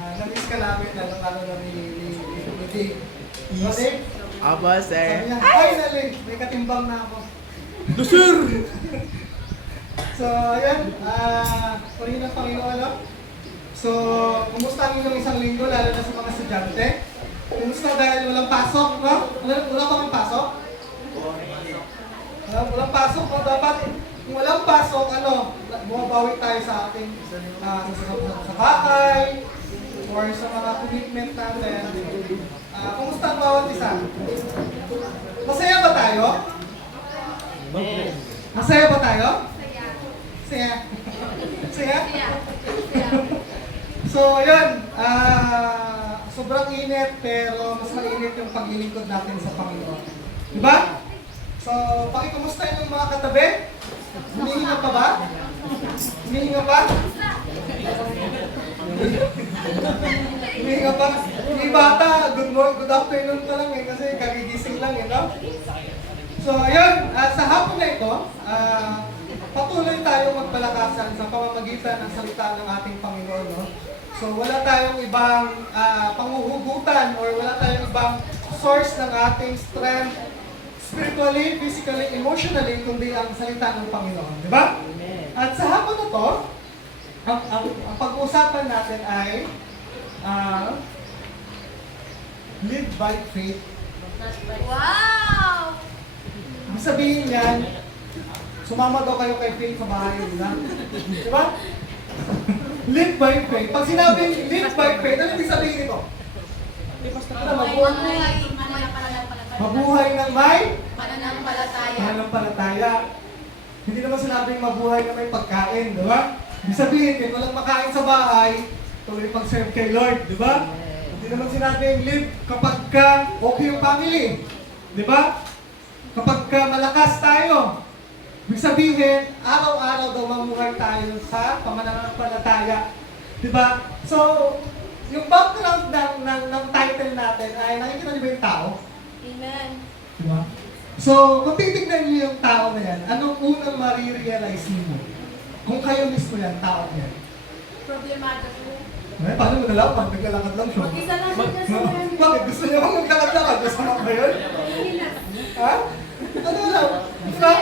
Na-miss ka namin, lalo na ni Dave. Dave? Aba, sir. Sabi niya, finally, may katimbang na ako. Sir! So, ayan, purihin ng Panginoon, no? So, kumusta ang inyong isang linggo, lalo na sa mga estudyante? Kumusta dahil walang pasok, no? Wala pa kang pasok? Walang pasok, no? Dapat, kung walang pasok, bumabawi tayo sa ating sa bahay, or sa mga commitment natin. Kumusta ang bawat isa? Masaya ba tayo? Masaya ba tayo? Masaya. Masaya? So, yun. Sobrang init, pero mas mainit yung paglilingkod natin sa Panginoon. Diba? So, pakikumusta yung mga katabi? Humihinga pa ba? Humihinga pa? Humihinga pa? Yung bata, good morning, good afternoon pa lang kasi kagigising lang no? So, ayun, sa hapon na ito, patuloy tayong magpalakasan sa pamamagitan ng salita ng ating Panginoon. No? So, wala tayong ibang panghuhugutan or wala tayong ibang source ng ating strength spiritually, physically, emotionally, kundi ang salita ng Panginoon. Di ba? At sa hapon na to, ang pag-uusapan natin ay live by faith. Wow! Ibig sabihin yan, sumama daw kayo kay Faith sa bahay nila. Di ba? Live by faith. Pag sinabing live by faith, ano ibig sabihin nito? Mabuhay ng may pananampalataya. Hindi naman sinabing mabuhay na may pagkain, di ba? Ibig sabihin, kung walang makain sa bahay, tuloy pag-serve kay Lord, di ba? Hindi naman sinabing live kapag ka okay yung family, di ba? Kapag ka malakas tayo, ibig sabihin, araw-araw daw mamuhay tayo sa pamananampalataya. Diba? So, yung background ng title natin ay nakikita niyo ba yung tao? Amen. Diba? So, kung titignan niyo yung tao na yan, anong unang marirealize niyo? Kung kayo mismo yan, tao yan. Problemado po. Eh, paano mo nalaman? Naglalakad lang siya. Mag-isa lang siya sa mga. Bakit? Gusto niyo bang maglalakad-lakad? Kasama ba yun? Ha? Ano lang? Diba?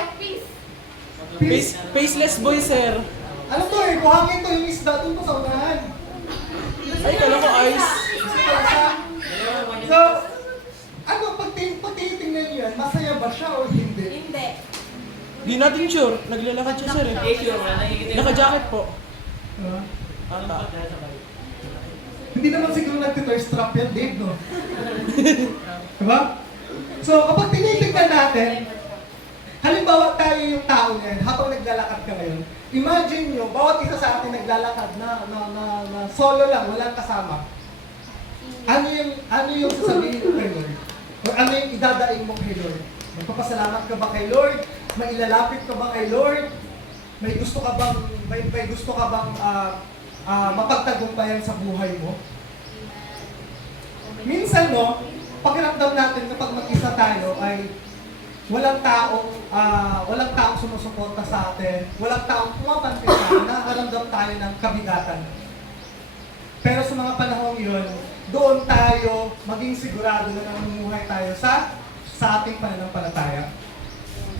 Peace. Faceless boy, sir. Ano to eh? Buhangin to yung isda doon po sa unahan. Ay, kala ko ice. So, ano, pag tinitingnan niyo yan, masaya ba siya o hindi? Hindi. Di natin sure. Naglalakad siya, sir. Naka-jacket po. Diba? Ata. Hindi naman siguro nag-thirst trap yan, Dave, no? Diba? So, kapag tinitingnan natin, halimbawa tayo yung tao niyan, habang naglalakad ka ngayon, imagine nyo, bawat isa sa atin naglalakad na solo lang, walang kasama. Ano yung sasabihin mo kay Lord? O ano yung idadaing mo kay Lord? Magpapasalamat ka ba kay Lord? May ilalapit ka ba kay Lord? May gusto ka bang mapagtagumpayan sa buhay mo? Minsan no, pakiramdam natin kapag mag-isa tayo ay walang taong sumusuporta sa atin, walang taong pumapansin sa atin, nakakaramdam tayo ng kabigatan. Pero sa mga panahong yun, doon tayo maging sigurado na namumuhay tayo sa ating pananampalataya.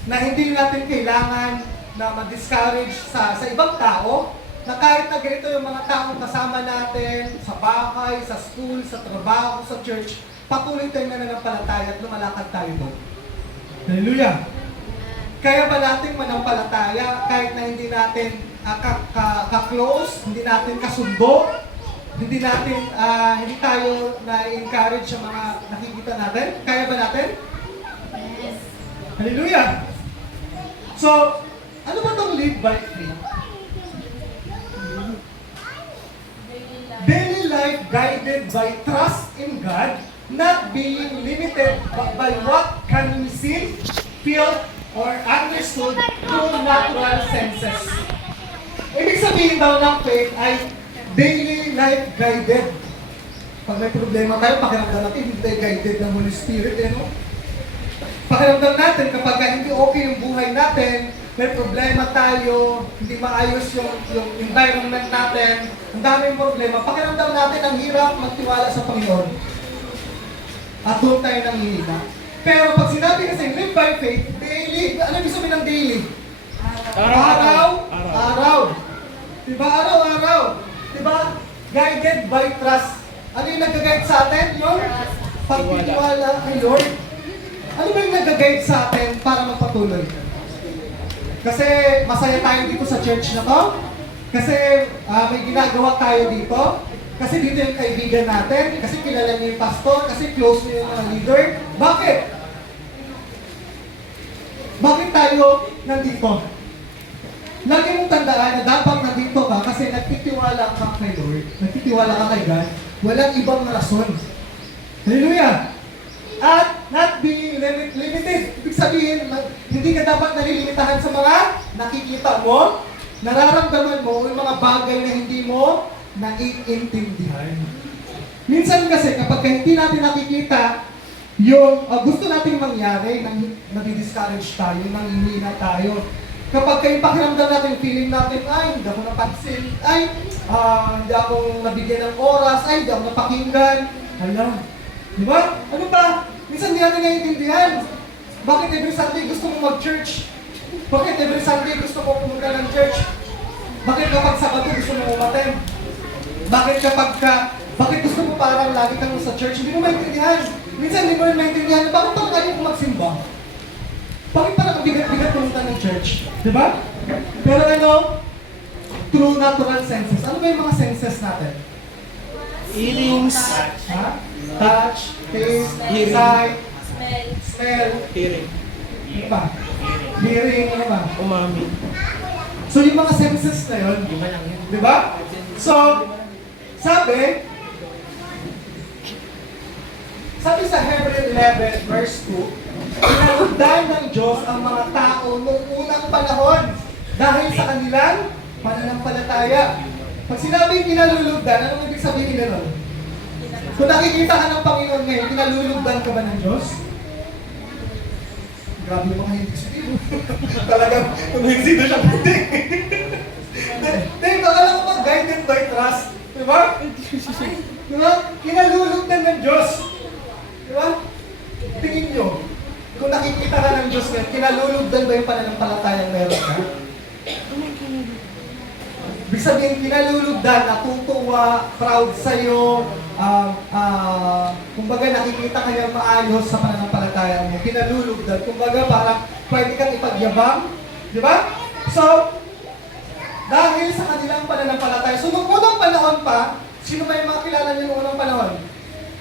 Na hindi natin kailangan na ma-discourage sa ibang tao, na kahit na ganito yung mga taong kasama natin sa bahay, sa school, sa trabaho, sa church, patuloy tayong nananampalataya at lumalakad tayo doon. Hallelujah! Kaya ba natin manampalataya kahit na hindi natin ka-close, hindi natin kasundo, hindi tayo na-encourage sa mga nakikita natin? Kaya ba natin? Yes. Hallelujah! So, ano ba itong live by faith? Daily life guided by trust in God, not being limited by what can we see, feel, or understood through natural senses. Ibig sabihin daw ng faith ay daily life guided. Pag may problema tayo, pakiramdam natin, hindi tayo guided ng Holy Spirit, no? Pakiramdam natin, kapag hindi okay yung buhay natin, may problema tayo, hindi maayos yung environment natin, ang daming problema, pakiramdam natin ang hirap magtiwala sa Panginoon. At doon tayo nanghihina. Pero pag sinabi kasi live by faith, daily, ano ibig sabihin ng daily? Araw. Diba? Araw-araw. Diba? Guided by trust. Ano yung nag-guide sa atin? Yung pagtitiwala kay Lord. Ano ba yung nag-guide sa atin para magpatuloy? Kasi masaya tayo dito sa church na to. Kasi may ginagawa tayo dito. Kasi dito yung kaibigan natin. Kasi kilala niyo yung pastor. Kasi close niyo yung mga leader. Bakit? Bakit tayo nandito? Lagi mong tandaan na dapat nandito ka kasi nagtitiwala ka kay Lord. Nagtitiwala ka kay God. Walang ibang rason. Hallelujah! At not being limited. Ibig sabihin, hindi ka dapat nalilimitahan sa mga nakikita mo, nararamdaman mo, yung mga bagay na hindi mo naiintindihan. Minsan kasi, kapag hindi natin nakikita yung gusto nating mangyari, nadi-discourage tayo, nanghihina tayo. Kapag kayo pakiramdam natin, feeling natin, ay, hindi ako napansin, ay, hindi ako nabigyan ng oras, ay, hindi ako napakinggan. Alam. Di ba? Ano ba? Minsan hindi natin naiintindihan. Bakit every Sunday gusto mong mag-church? Bakit every Sunday gusto mong pumunta ng church? Bakit kapag Sabado gusto mong umaten? Bakit gusto mo parang lagi kang sa church? Hindi mo maintindihan. Minsan hindi mo rin maintindihan. Bakit parang lagi mo magsimba? Bakit parang bigat-bigat pumunta ng church? Di ba? Pero ano? True natural senses. Ano ba yung mga senses natin? Feelings. Ha? Touch, taste, Hearing. sight, Smell. smell, Hearing. ano ba? Hearing, ano ba? Umami. So yung mga senses na yun, di ba? So, sabi sa Hebrew 11 verse 2, pinalugdan ng Diyos ang mga tao noong unang panahon dahil sa kanilang pananampalataya. Pag sinabing pinalulugdan, anong ibig sabihin nila? Kung nakikita ka ng Panginoon ngayon, pinalulugdan ka ba ng Diyos? Grabe yung mga hindi sabihin. Talagang, kung hindi na siya puti. Dahil baka lang kapag guided by trust. Diba? Diba? Kinalulugdan ng Diyos. Diba? Tingin nyo, kung nakikita ka ng Diyos ngayon, kinalulugdan ba yung pananampalatayang meron ka? Ibig sabihin, kinalulugdan, natutuwa, proud sa'yo, kumbaga nakikita ka niyang maayos sa pananampalataya mo. Kinalulugdan, kumbaga parang pwede kang ipagyabang. Di ba? So, dahil sa kanilang pananampalataya, so nung unang panahon pa, sino ba yung mga kilala niyo nung unang panahon?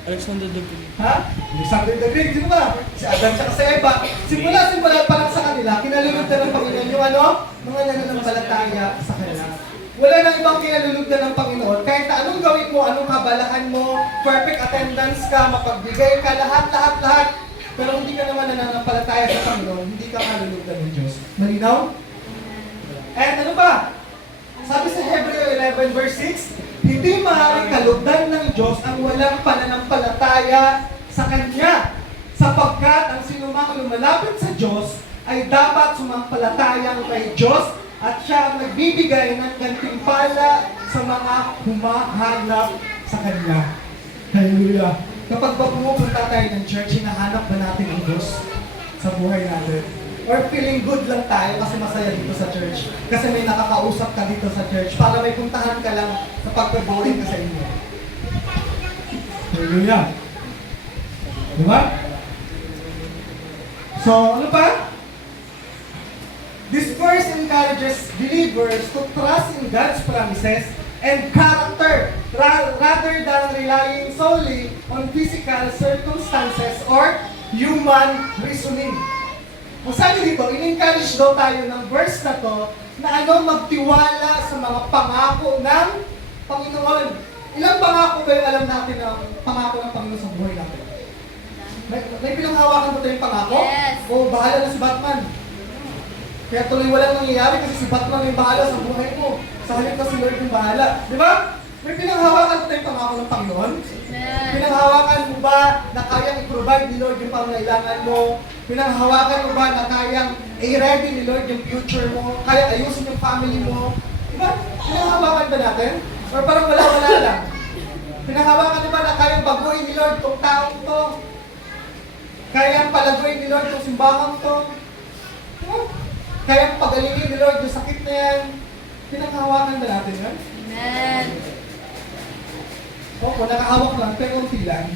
Alexander the Great. Ha? Alexander the Great, sino ba? Si Adam tsaka si Eva. Simula pa lang sa kanila, kinalulugdan ng Panginoon yung mga nananampalataya sa kanila. Wala nang ibang kinalulugdan ng Panginoon. Kahit na anong gawin mo, anong kabalahan mo, perfect attendance ka, mapagbigay ka, lahat. Pero hindi ka naman nananampalataya sa Panginoon, hindi ka kalulugdan ng Diyos. Malinaw? And ano ba? Sabi sa Hebrew 11 verse 6, hindi maaaring kalugdan ng Diyos ang walang pananampalataya sa Kanya. Sapagkat ang sinumang lumalapit sa Diyos ay dapat sumampalatayang kay Diyos at siya ang nagbibigay ng gantimpala sa mga humahanap sa Kanya. Hallelujah! Kapag ba pumupunta tayo ng church, hinahanap ba natin ang Diyos sa buhay natin? Or feeling good lang tayo kasi masaya dito sa church? Kasi may nakakausap ka dito sa church para may puntahan ka lang sa pagpe-boring ka sa inyo. Hallelujah! Diba? So, ano pa? This verse encourages believers to trust in God's promises and character rather than relying solely on physical circumstances or human reasoning. Kung sabi dito, in-encourage daw tayo ng verse na to na magtiwala sa mga pangako ng Panginoon. Ilang pangako ba yung alam natin ang pangako ng Panginoon sa buhay natin? May pinanghawakan ba tayong pangako? Yes. O bahala na si Batman? Kaya tuloy walang nangyayari kasi si Batman yung bahala sa buhay mo. Sa halip na si Lord yung bahala. Di ba? May pinanghawakan mo na yung pangako ng Panginoon? Amen. Pinanghawakan mo ba na kayang i-provide ni Lord yung pangangailangan mo? Pinanghawakan mo ba na kayang i-ready ni Lord yung future mo? Kaya ayusin yung family mo? Diba? Pinanghawakan ba natin? Or parang wala-wala lang? Pinanghawakan mo ba na kayang baguhin ni Lord tong taong to? Kayang palaguin ni Lord yung simbahang to? Diba? Kayang pagalingin ni Lord yung sakit na yan? Pinanghawakan ba natin yan? Amen. Opo, nakahawak lang, pero unti lang.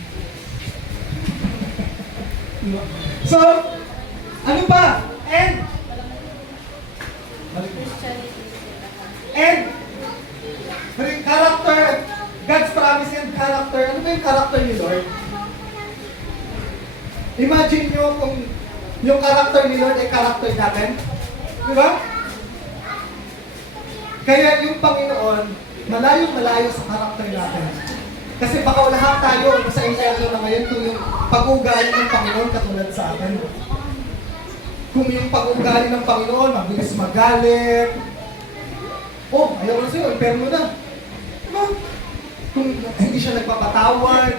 So, ano pa? And, character, God's promise and character. Ano ba yung character ni Lord? Imagine nyo kung yung character ni Lord ay character natin. Di ba? Kaya yung Panginoon, malayo-malayo sa character natin. Kasi baka lahat tayo sa inferno na ngayon kung yung pag-ugali ng Panginoon katulad sa atin. Kung yung pag-ugali ng Panginoon, mabilis magalit. Oh, ayaw na sa'yo, inferno na. Diba? Kung hindi siya nagpapatawad,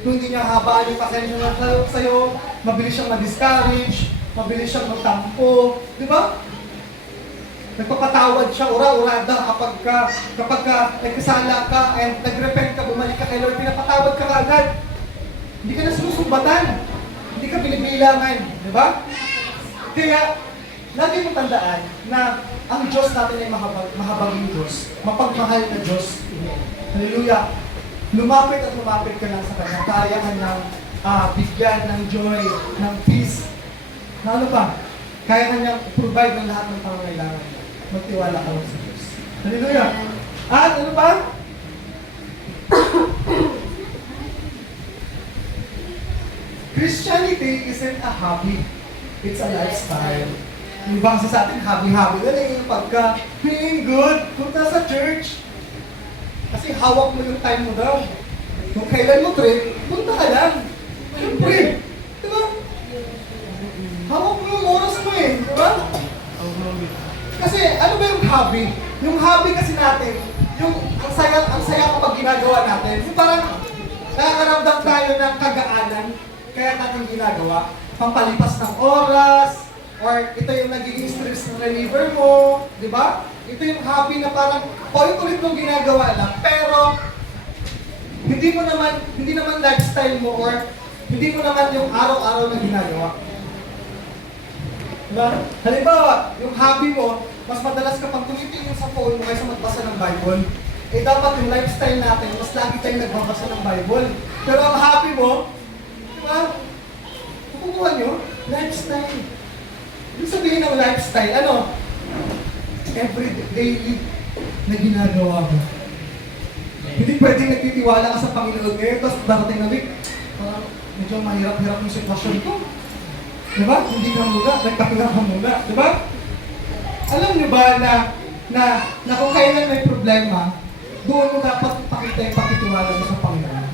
kung hindi niya habaan yung pasensya na sa'yo, mabilis siyang ma-discourage, mabilis siyang magtampo. Diba? Nagpapatawad siya, ura-urada kapag ka nagkasala ka and nag-repent ka, bumalik ka kay Lord, pinapatawad ka agad. Hindi ka na sinusumbatan. Hindi ka binibilangan. Di ba? Kaya, lagi mong tandaan na ang Diyos natin ay mahabaging Diyos. Mapagmahal na Diyos. Hallelujah. Lumapit at lumapit ka lang sa Kanya. Kaya ka niyang bigyan ng joy, ng peace. Na ano pa? Kaya ka niyang provide ng lahat ng pangangailangan mo. Magtiwala ka lang sa Diyos. Hallelujah! At ano pa? Christianity isn't a hobby. It's a lifestyle. Yung bang sa atin, hobby-hobby. Ano yung pagka feeling good, punta sa church. Kasi hawak mo yung time mo daw. Kung kailan mo trip, punta ka lang. Siyempre. Diba? Hawak mo yung oras mo eh. Diba? Kasi ano ba yung hobby? Yung hobby kasi natin, yung ang saya kapag ginagawa natin, yung parang nakakaramdam tayo ng kagaanan, kaya natin ginagawa. Pampalipas ng oras, or ito yung nagiging stress reliever mo, di ba? Ito yung hobby na parang paulit-ulit mong ginagawa lang, pero hindi naman lifestyle mo or hindi mo naman yung araw-araw na ginagawa. Diba? Halimbawa, yung hobby mo, mas madalas ka pang tumitingin sa phone mo kaysa magbasa ng Bible. Eh dapat yung lifestyle natin, mas lagi tayong nagbabasa ng Bible. Pero ang hobby mo, diba? Kukuha nyo, lifestyle. Ibig sabihin ng lifestyle, ano? Every daily na ginagawa mo. Hindi pwedeng nagtitiwala ka sa Panginoon ngayon, tapos darating na week, parang medyo mahirap-hirap yung sitwasyon ko. Diba? Hindi ka muna, nagpahinga ka muna. Diba? Alam niyo ba na kung kailan may problema, doon mo dapat ipakita yung pagtitiwala mo sa Panginoon.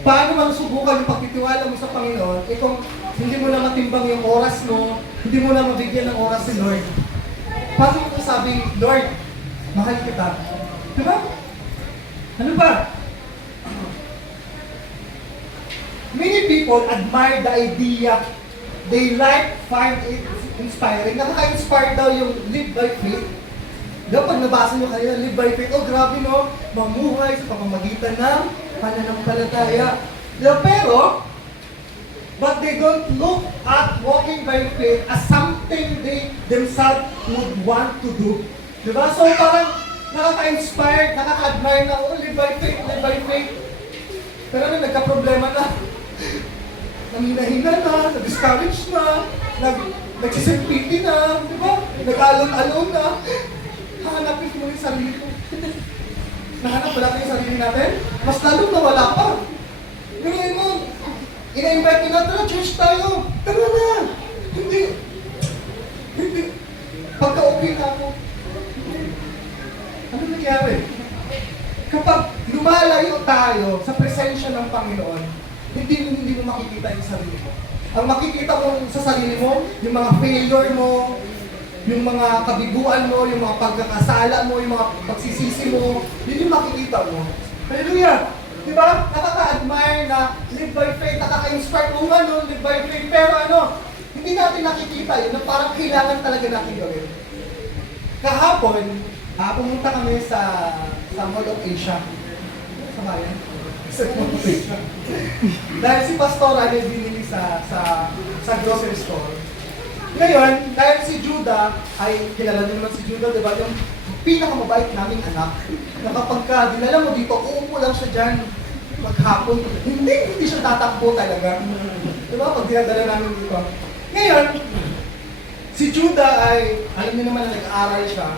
Paano man subukan yung pagtitiwala mo sa Panginoon, eh kung hindi mo na matimbang yung oras mo, hindi mo na mabigyan ng oras si Lord. Paano mo sabing, Lord, mahal kita. Diba? Ano ba? Many people admire the idea. They find it inspiring. Nakaka-inspire daw yung live by faith. Diba, pag nabasa nyo kanina, live by faith, oh grabe no, mamuhay sa pamamagitan ng pananampalataya. Diba, pero, but they don't look at walking by faith as something they themselves would want to do. Diba? So parang nakaka-inspire, nakaka-admire na, oh, live by faith. Pero ano, nagka-problema na. Nanghina-hina na, nag-discourage na, nagsisipiti na, di ba? Nag-alon-alon na. Hahanapin mo yung sarili ko. Nahanap ba natin yung sarili natin? Mas lalong nawala pa. Ganyan mo, ina-invite ko na, tara, church tayo. Tara na. Hindi. Pagka-okay na ako. Ano nangyari? Kapag lumalayo tayo sa presensya ng Panginoon, hindi mo makikita yung sarili mo. Ang makikita mo sa sarili mo, yung mga failure mo, yung mga kabiguan mo, yung mga pagkakasala mo, yung mga pagsisisi mo, yun yung makikita mo. Hallelujah! Di ba? Nakaka-admire na live by faith, nakaka-inspire kung ano, live by faith, pero ano, hindi natin nakikita yun, na parang kailangan talaga natin gawin. Kahapon, pumunta kami sa Mall of Asia. Sa bayan? Sa Mall of Asia. Dahil si Pastora ay binili sa grocery store. Ngayon, dahil si Judah, ay kilala niyo naman si Judah, di ba? Yung pinakamabait naming anak, na kapag ka dinala mo dito, uupo lang siya dyan maghapon. Hindi siya tatakbo talaga. Di ba? Pag dinadala namin dito. Ngayon, si Judah ay, alam niyo naman na nag-aaral siya,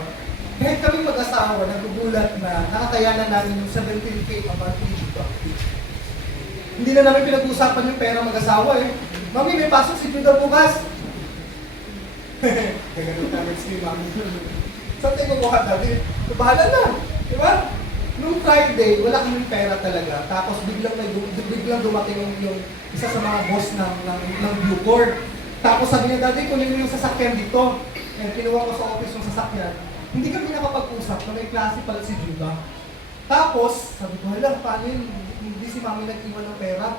kahit kami mag-asawa, nagugulat na nakakayanan namin yung 17K a month ni Judah. Hindi na namin pinag-uusapan yung pera mag-asawa eh. Mami, may pasok si Judah bukas. Gagano'n namin si Mami. Saan tayo kukuha natin? Bahala na. Di ba? Nung Friday, wala kaming pera talaga. Tapos biglang dumating yung isa sa mga boss ng Bucor. Tapos sabi niya, Daddy, kunin mo yung sasakyan dito. Eh, kinuha ko sa office yung sasakyan. Hindi kami nakapag-usap na may klase pala si Judah. Tapos, sabi ko, hala, paano yun? Hindi si Mami nag-iwan ng pera.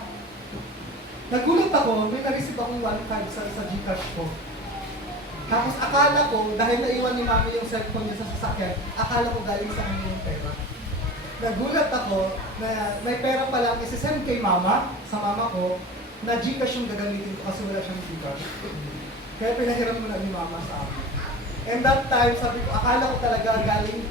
Nagulat ako, may na-receive akong 1 card sa Gcash ko. Tapos akala ko, dahil naiwan ni Mami yung cellphone niya sa sasakyan, akala ko galing sa kanya yung pera. Nagulat ako na may pera palang isisend kay Mama, sa Mama ko, na Gcash yung gagamitin ko kasi wala siyang Gcash. Kaya pinahiram mo na ni Mama sa akin. And that time, sabi ko, akala ko talaga galing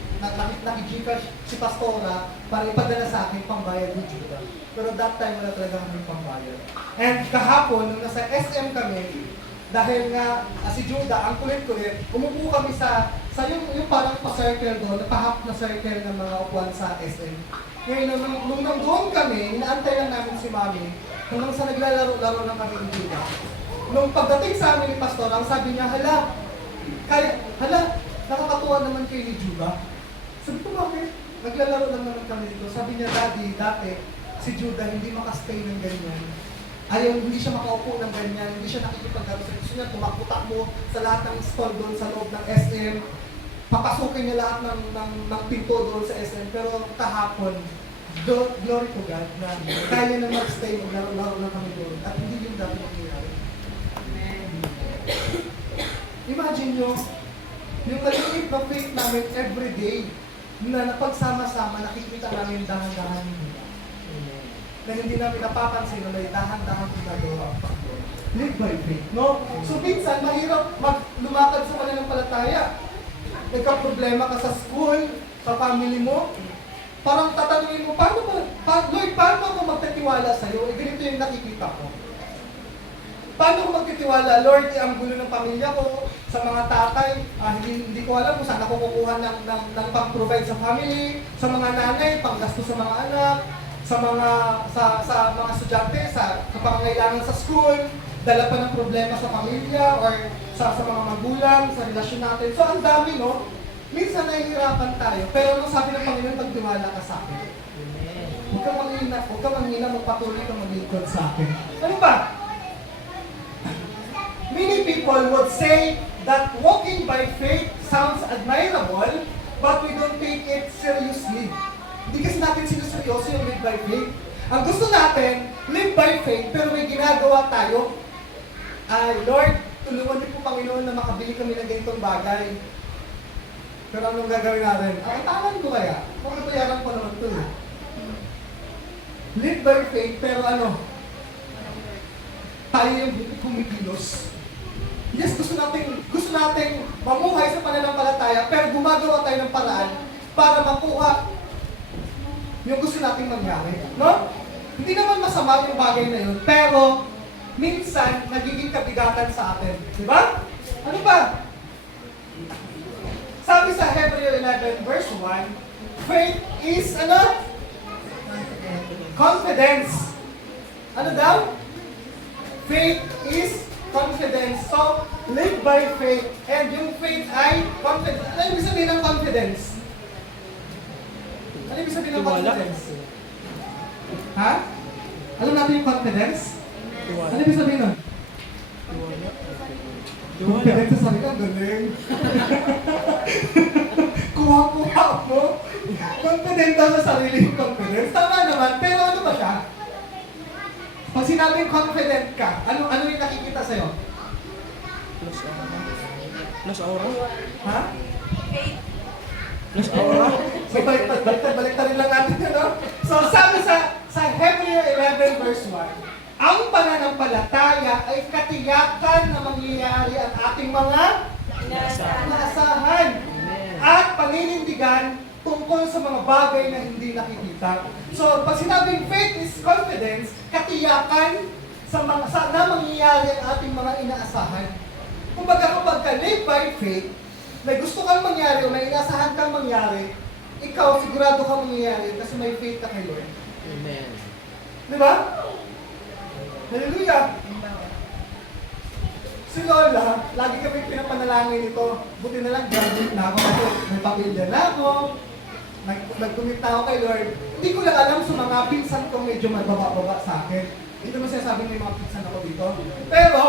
naki-Gcash si Pastora para ipadala sa akin pambayad ni Judah. Pero that time, wala talaga kami pambayad. And kahapon, nung nasa SM kami, dahil nga si Judah, ang kulit-kulit, umupo kami sa yung parang pa-circle doon, napahap na circle ng mga upuan sa SM. Ngayon, nung nandoon kami, inaantay lang namin si Mami, hanggang sa naglalaro-laro lang kami ni Judah. Nung pagdating sa amin ni Pastor, ang sabi niya, hala, nakakatuwa naman kay ni Judah. Sabi ko, bakit? Naglalaro lang naman kami dito. Sabi niya, Daddy, dati, si Judah hindi makastay ng ganyan. Ayaw, hindi siya makaupo ng ganyan, hindi siya nakikipaglaro sa gusto niya, tumakbo sa lahat ng stall doon sa loob ng SM, papasukin niya lahat ng pinto doon sa SM, pero kahapon, glory to God, na kaya na mag-stay, maglaro-laro lang kami doon, at hindi yung dati mangyayari. Imagine nyo, yung maliit na faith namin everyday, na napagsama-sama, nakikita namin dahan-dahan nila. Na hindi namin napapansin na may dahan-dahan ginagawa ang Panginoon. Live by faith, no? So minsan, mahirap lumakad sa pananampalataya. Nagka-problema ka sa school, sa family mo, parang tatanungin mo, Lord, paano ako magtitiwala sa'yo? Eh, ganito yung nakikita ko. Paano ako magtitiwala? Lord, ang gulo ng pamilya ko, sa mga tatay, hindi ko alam kung saan ako kukuha ng pang-provide sa family, sa mga nanay, panggasto sa mga anak, sa mga estudyante, sa pangangailangan sa school, dala pa ng problema sa pamilya or sa mga magulang, sa relasyon natin. So ang dami, no? Minsan nahihirapan tayo, pero ano sabi ng Panginoon, pagtiwala ka sa akin. Huwag kang manghina, magpatuloy kang maglingkod sa akin. Ano ba? Many people would say that walking by faith sounds admirable, but we don't take it seriously. Hindi kasi natin sinuseryoso yung live by faith. Ang gusto natin, live by faith, pero may ginagawa tayo. Lord, tulungan niyo po Panginoon na makabili kami ng ganitong bagay. Pero anong gagawin natin? Taman ko kaya? Makatayaran ko naman ito. Live by faith, pero tayo yung kumikilos. Yes, gusto nating mamuhay sa pananampalataya, pero gumagawa tayo ng paraan para makuha yung gusto nating mangyari. No? Hindi naman masama yung bagay na yun, pero minsan nagiging kabigatan sa atin. Di ba? Ano ba? Sabi sa Hebrew 11 verse 1, faith is confidence. Ano daw? Faith is confidence. So, live by faith. And yung faith ay confidence. Ano ibig sabihin ng confidence? Ano ibig sabihin ng confidence? Ha? Alam natin yung confidence? Ano ibig sabihin nun? Confident sa sarili, ang galing. Kuha-kuha mo. Confident daw sa sarili yung confidence. Tama naman, pero ano ba siya? Pag sinabing confident ka, ano yung nakikita sa'yo? Plus aura? Ha? Plus aura? So, baliktad rin lang natin yun, no? So, sabi sa Hebrew 11 verse 1, ang pananampalataya ay katiyakan na mangyayari ang ating mga inaasahan at paninindigan tungkol sa mga bagay na hindi nakikita. So, pag sinabing faith is confidence, katiyakan na mangyayari ang ating mga inaasahan. Kumbaga kapag ka live by faith, may gusto kang mangyari o may inaasahan kang mangyari, ikaw sigurado kang mangyayari kasi may faith ka kay Lord. Amen. Di ba? Hallelujah! Si Lola, lagi kami pinapanalangin ito. Buti na lang, graduate na ako kasi may pamilya na ako. Nag-commit na ako kay Lord. Hindi ko lang alam sa mga pinsan ko medyo magbaba-baba sa akin. Hindi mo sinasabi may mga pinsan ako dito. Pero,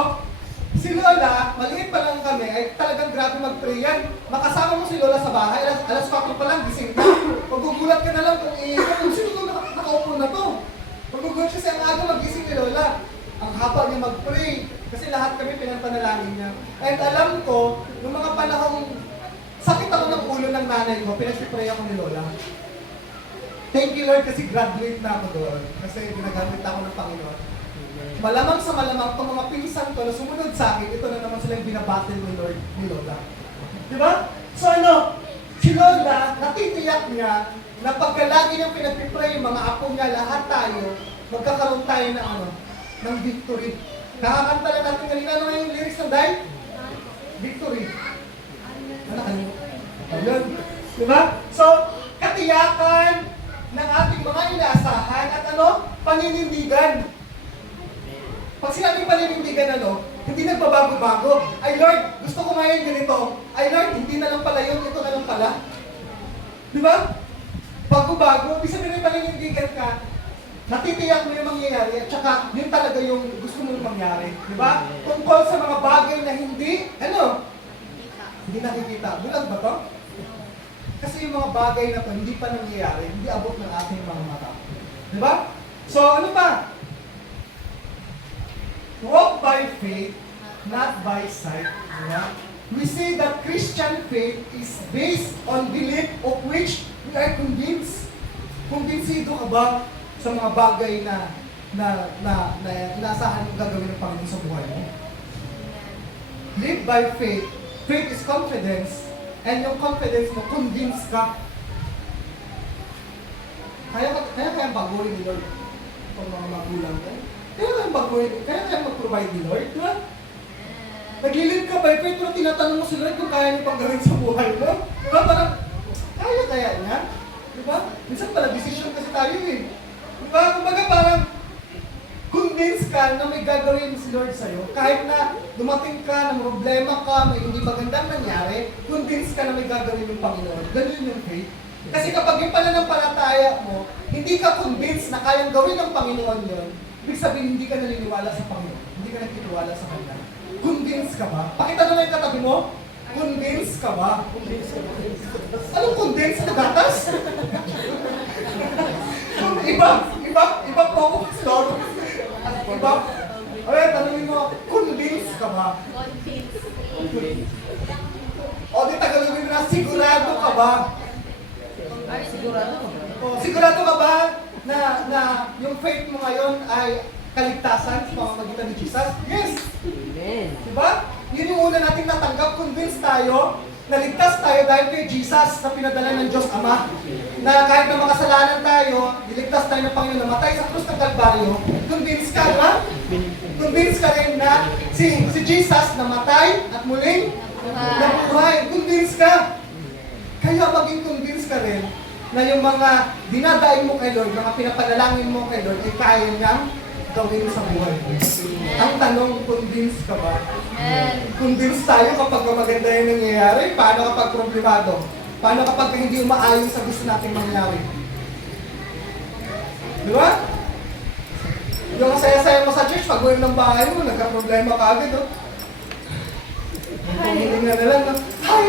si Lola, maliit pa lang kami, ay talagang grabe mag-pray yan. Makasama mo si Lola sa bahay, alas 4 pa lang, gising na. Magugulat ka na lang kung sino ito nakaupo na to. Magugulat siya sa ang aga magising ni Lola. Ang haba niya mag-pray. Kasi lahat kami pinagpanalangin niya. And alam ko, nung mga panahong sakit ako ng ulo ng nanay ko, pinag-pray ako ni Lola. Thank you Lord kasi graduate na ako doon. Kasi ginagamit ako ng Panginoon. Malamang sa malamang itong mga pinsan ko na sumunod sa akin, ito na naman sila yung binabattle ni Lord, ni Lola. Di ba? So si Lola, natitiyak niya na pagka lagi niyang pinag-pray yung mga apo niya, lahat tayo, magkakaroon tayo ng victory. Nakakanta lang natin kanina, ano nga yung lyrics ng Day? Victory. Ano kanina? Ayun. Di ba? So, katiyakan ng ating mga inaasahan at paninindigan. Pag sinabing paninindigan hindi nagbabago-bago. Ay Lord, gusto ko ngayon ganito. Ay Lord, hindi na lang pala yun, ito na lang pala. Di ba? Bago-bago, ibig sabihin paninindigan ka, natitiyak mo yung mangyayari at saka yun talaga yung gusto mong mangyari. Di ba? Tungkol sa mga bagay na hindi hindi nakikita. Bulag ba to? Kasi yung mga bagay na to, hindi pa nangyayari, hindi abot ng ating mga mata. Di ba? So, ano pa? Walk by faith, not by sight. Diba? We say that Christian faith is based on belief of which we are convinced. Kumbinsido ka ba sa mga bagay na naasahan mo gagawin ng Panginoon sa buhay mo? Live by faith. Faith is confidence. And yung confidence mo, convince ka. Kaya baguhin ni Lord itong mga magulang ko. Kaya mag-provide ni Lord, di ba? Naglilid ka by faith, pero tinatanong mo si Lord kung kaya niyo pang gawin sa buhay mo. Di ba? Parang, kaya niya. Di ba? Minsan pala, decision kasi tayo eh. Di ba? Kumbaga parang, convince ka na may gagawin si Lord sa'yo. Kahit na dumating ka, na problema ka, may hindi magandang nangyari, convince ka na may gagawin ng Panginoon. Ganun yung faith. Kasi kapag yung pananampalataya mo, hindi ka convinced na kayang gawin ng Panginoon yun, ibig sabihin, hindi ka naniniwala sa Panginoon. Hindi ka nagtitiwala sa Kanya. Convince ka ba? Pakita naman yung katabi mo. Convince ka ba? Anong convince? Ano gatas? Iba po ako sa Lord. Iba? Okay, tanongin mo, convince ka ba? O di tagalogin mo na, sigurado ka ba? Sigurado ka ba na yung faith mo ngayon ay kaligtasan sa pamamagitan ni Jesus? Yes! Amen. Diba? Yun yung una natin natanggap, convince tayo, naligtas tayo dahil kay Jesus na pinadala ng Diyos Ama. Na kahit na makasalanan tayo, niligtas tayo ng Panginoon, namatay sa krus ng Kalbaryo, convince ka, diba? Convince ka rin na si Jesus namatay at muling nabuhay. Convince ka. Kaya maging convince ka rin na yung mga dinadaing mo kay Lord, mga pinapanalangin mo kay Lord, ay kaya niyang gawin sa buhay mo. Ang tanong, convince ka ba? Convince tayo kapag maganda yung nangyayari. Paano kapag problemado? Paano kapag hindi umaayon sa gusto natin mangyari? Di ba? Yung masaya-saya mo sa church, pag uwi ng bahay mo, nagka-problema ka agad, oh. Tumingin na lang na, hi!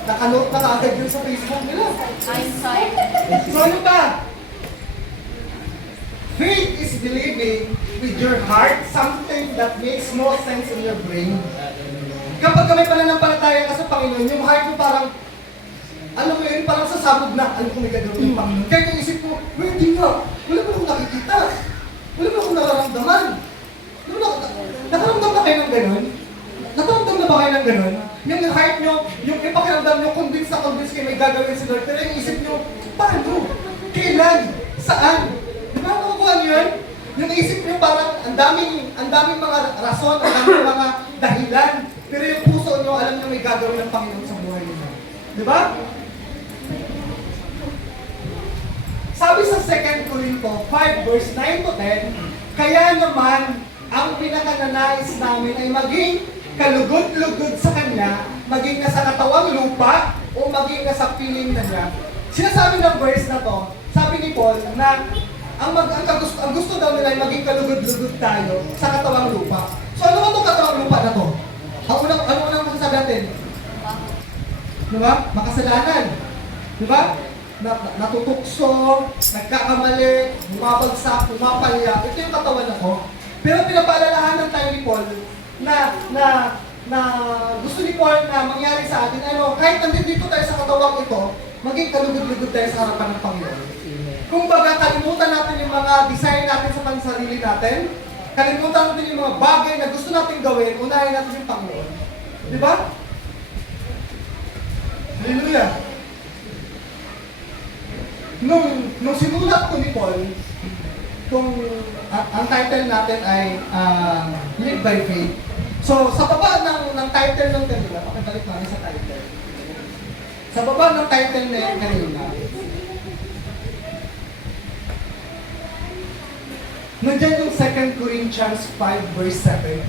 Nakanote na kaagad yun sa Facebook nila. Hindsight. So ano ba? Faith is believing with your heart something that makes no sense in your brain. Kapag may pananampalataya ka sa Panginoon, yung heart mo parang, alam mo yun, parang sasabog na, alam ko may gagawin ng Panginoon. Kaya yung isip mo, hindi nga, wala mo akong nakikita. Wala mo akong nararamdaman. Nakaramdam na kayo ng gano'n? Nakaramdam na ba kayo ng gano'n? Yung heart nyo, yung ipakiramdam nyo, convince kayo may gagawin si Lord. Pero yung isip nyo, paano? Kailan? Saan? Di ba nakukuha nyo yun? Yung isip nyo parang ang daming mga rason, ang daming mga dahilan. Pero yung puso nyo, alam nyo may gagawin ng Panginoon sa buhay nyo. Di ba? Sabi sa 2 Corinto 5 verse 9 to 10, kaya naman ang pinakananais namin ay maging kalugod-lugod sa Kanya, maging nasa katawang lupa, o maging nasa piling na niya. Sinasabi ng verse na to, sabi ni Paul, na ang gusto daw nila ay maging kalugod-lugod tayo sa katawang lupa. So ano ba itong katawang lupa na to? Ano unang masasabi natin? Diba? Makasalanan. Diba? Natutukso, nagkakamali, bumabagsak, pumapalya. Ito yung katawan ako. Pero pinapaalalahanan tayo ni Paul na gusto ni Paul na mangyari sa atin, kahit nandito tayo sa katawang ito, maging kalugod-lugod tayo sa harapan ng Panginoon. Kung baga, kalimutan natin yung mga desire natin sa pansarili natin, kalimutan natin yung mga bagay na gusto natin gawin, unahin natin yung Panginoon. Di ba? Hallelujah! Nung sinulat ko ni Paul, ang title natin ay Live by Faith. So, sa baba ng title ng kanila, pakibalik namin sa title. Sa baba ng title na yan kanina, nandiyan yung 2 Corinthians 5 verse 7.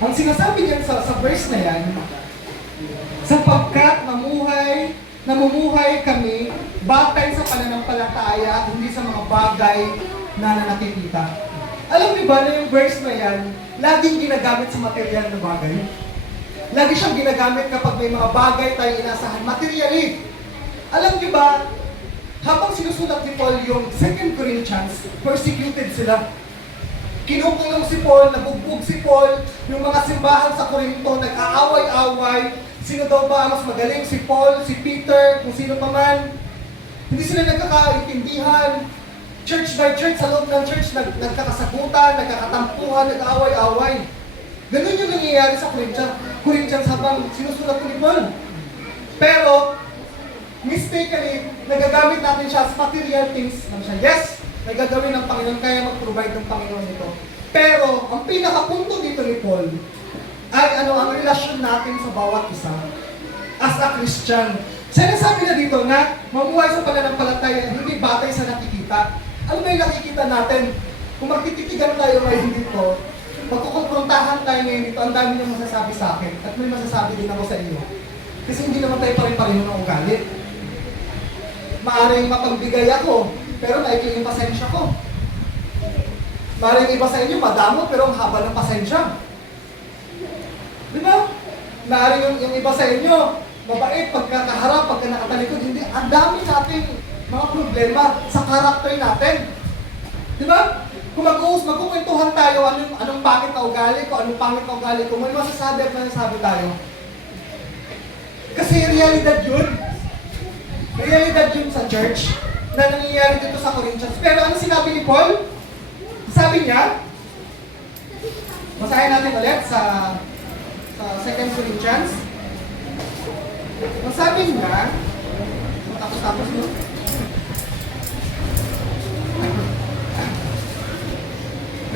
Ang sinasabi niyan sa verse na yan, sapagkat namumuhay kami batay sa pananampalataya, hindi sa mga bagay na nakikita. Alam niyo ba na yung verse na yan, laging ginagamit sa material na bagay? Lagi siyang ginagamit kapag may mga bagay tayong inasahan, materially. Alam niyo ba, habang sinusulat ni Paul yung 2 Corinthians, persecuted sila. Kinukulong si Paul, nabugbog si Paul, yung mga simbahan sa Corinto, nag-aaway-away. Sino daw ba mas magaling? Si Paul, si Peter, kung sino pa man. Hindi sila nagkakaintindihan. Church by church, sa loob ng church, nagkakasagutan, nagkakatampuhan, nag-aaway-away. Ganun yung nangyayari sa Corinthians habang sinusulat ko ni Paul. Pero, mistakenly, nagagamit natin siya as material things. Yes, may gagawin ng Panginoon, kaya mag-provide ng Panginoon ito. Pero, ang pinakapunto dito ni Paul, ay ang relasyon natin sa bawat isa as a Christian. Sinasabi na dito na mamuhay sa pananampalataya, hindi batay sa nakikita. Ano ba yung nakikita natin? Kung magtititigan tayo ngayon dito, magkukonfrontahan tayo ngayon dito, ang dami niyong masasabi sa akin at may masasabi din ako sa inyo. Kasi hindi naman tayo pare-pareho ng ugali. Maaring mapagbigay ako, pero naikli yung pasensya ko. Maaring iba sa inyo, madamo, pero ang haba ng pasensya. Di ba? Maaring yung iba sa inyo, mabait, pagkakaharap, pagka nakatalikod, hindi. Ang dami nating mga problema sa karakter natin. Di ba? Kung magkukwentuhan tayo, anong pangit na ugali ko, anong pangit na ugali ko, may masasabi at masasabi tayo. Kasi realidad yun. Realidad yun sa church na nangyayari dito sa Corinthians. Pero ano sinabi ni Paul? Sabi niya, basahin natin ulit sa 2 Corinthians. Ang sabi niya, tapos mo.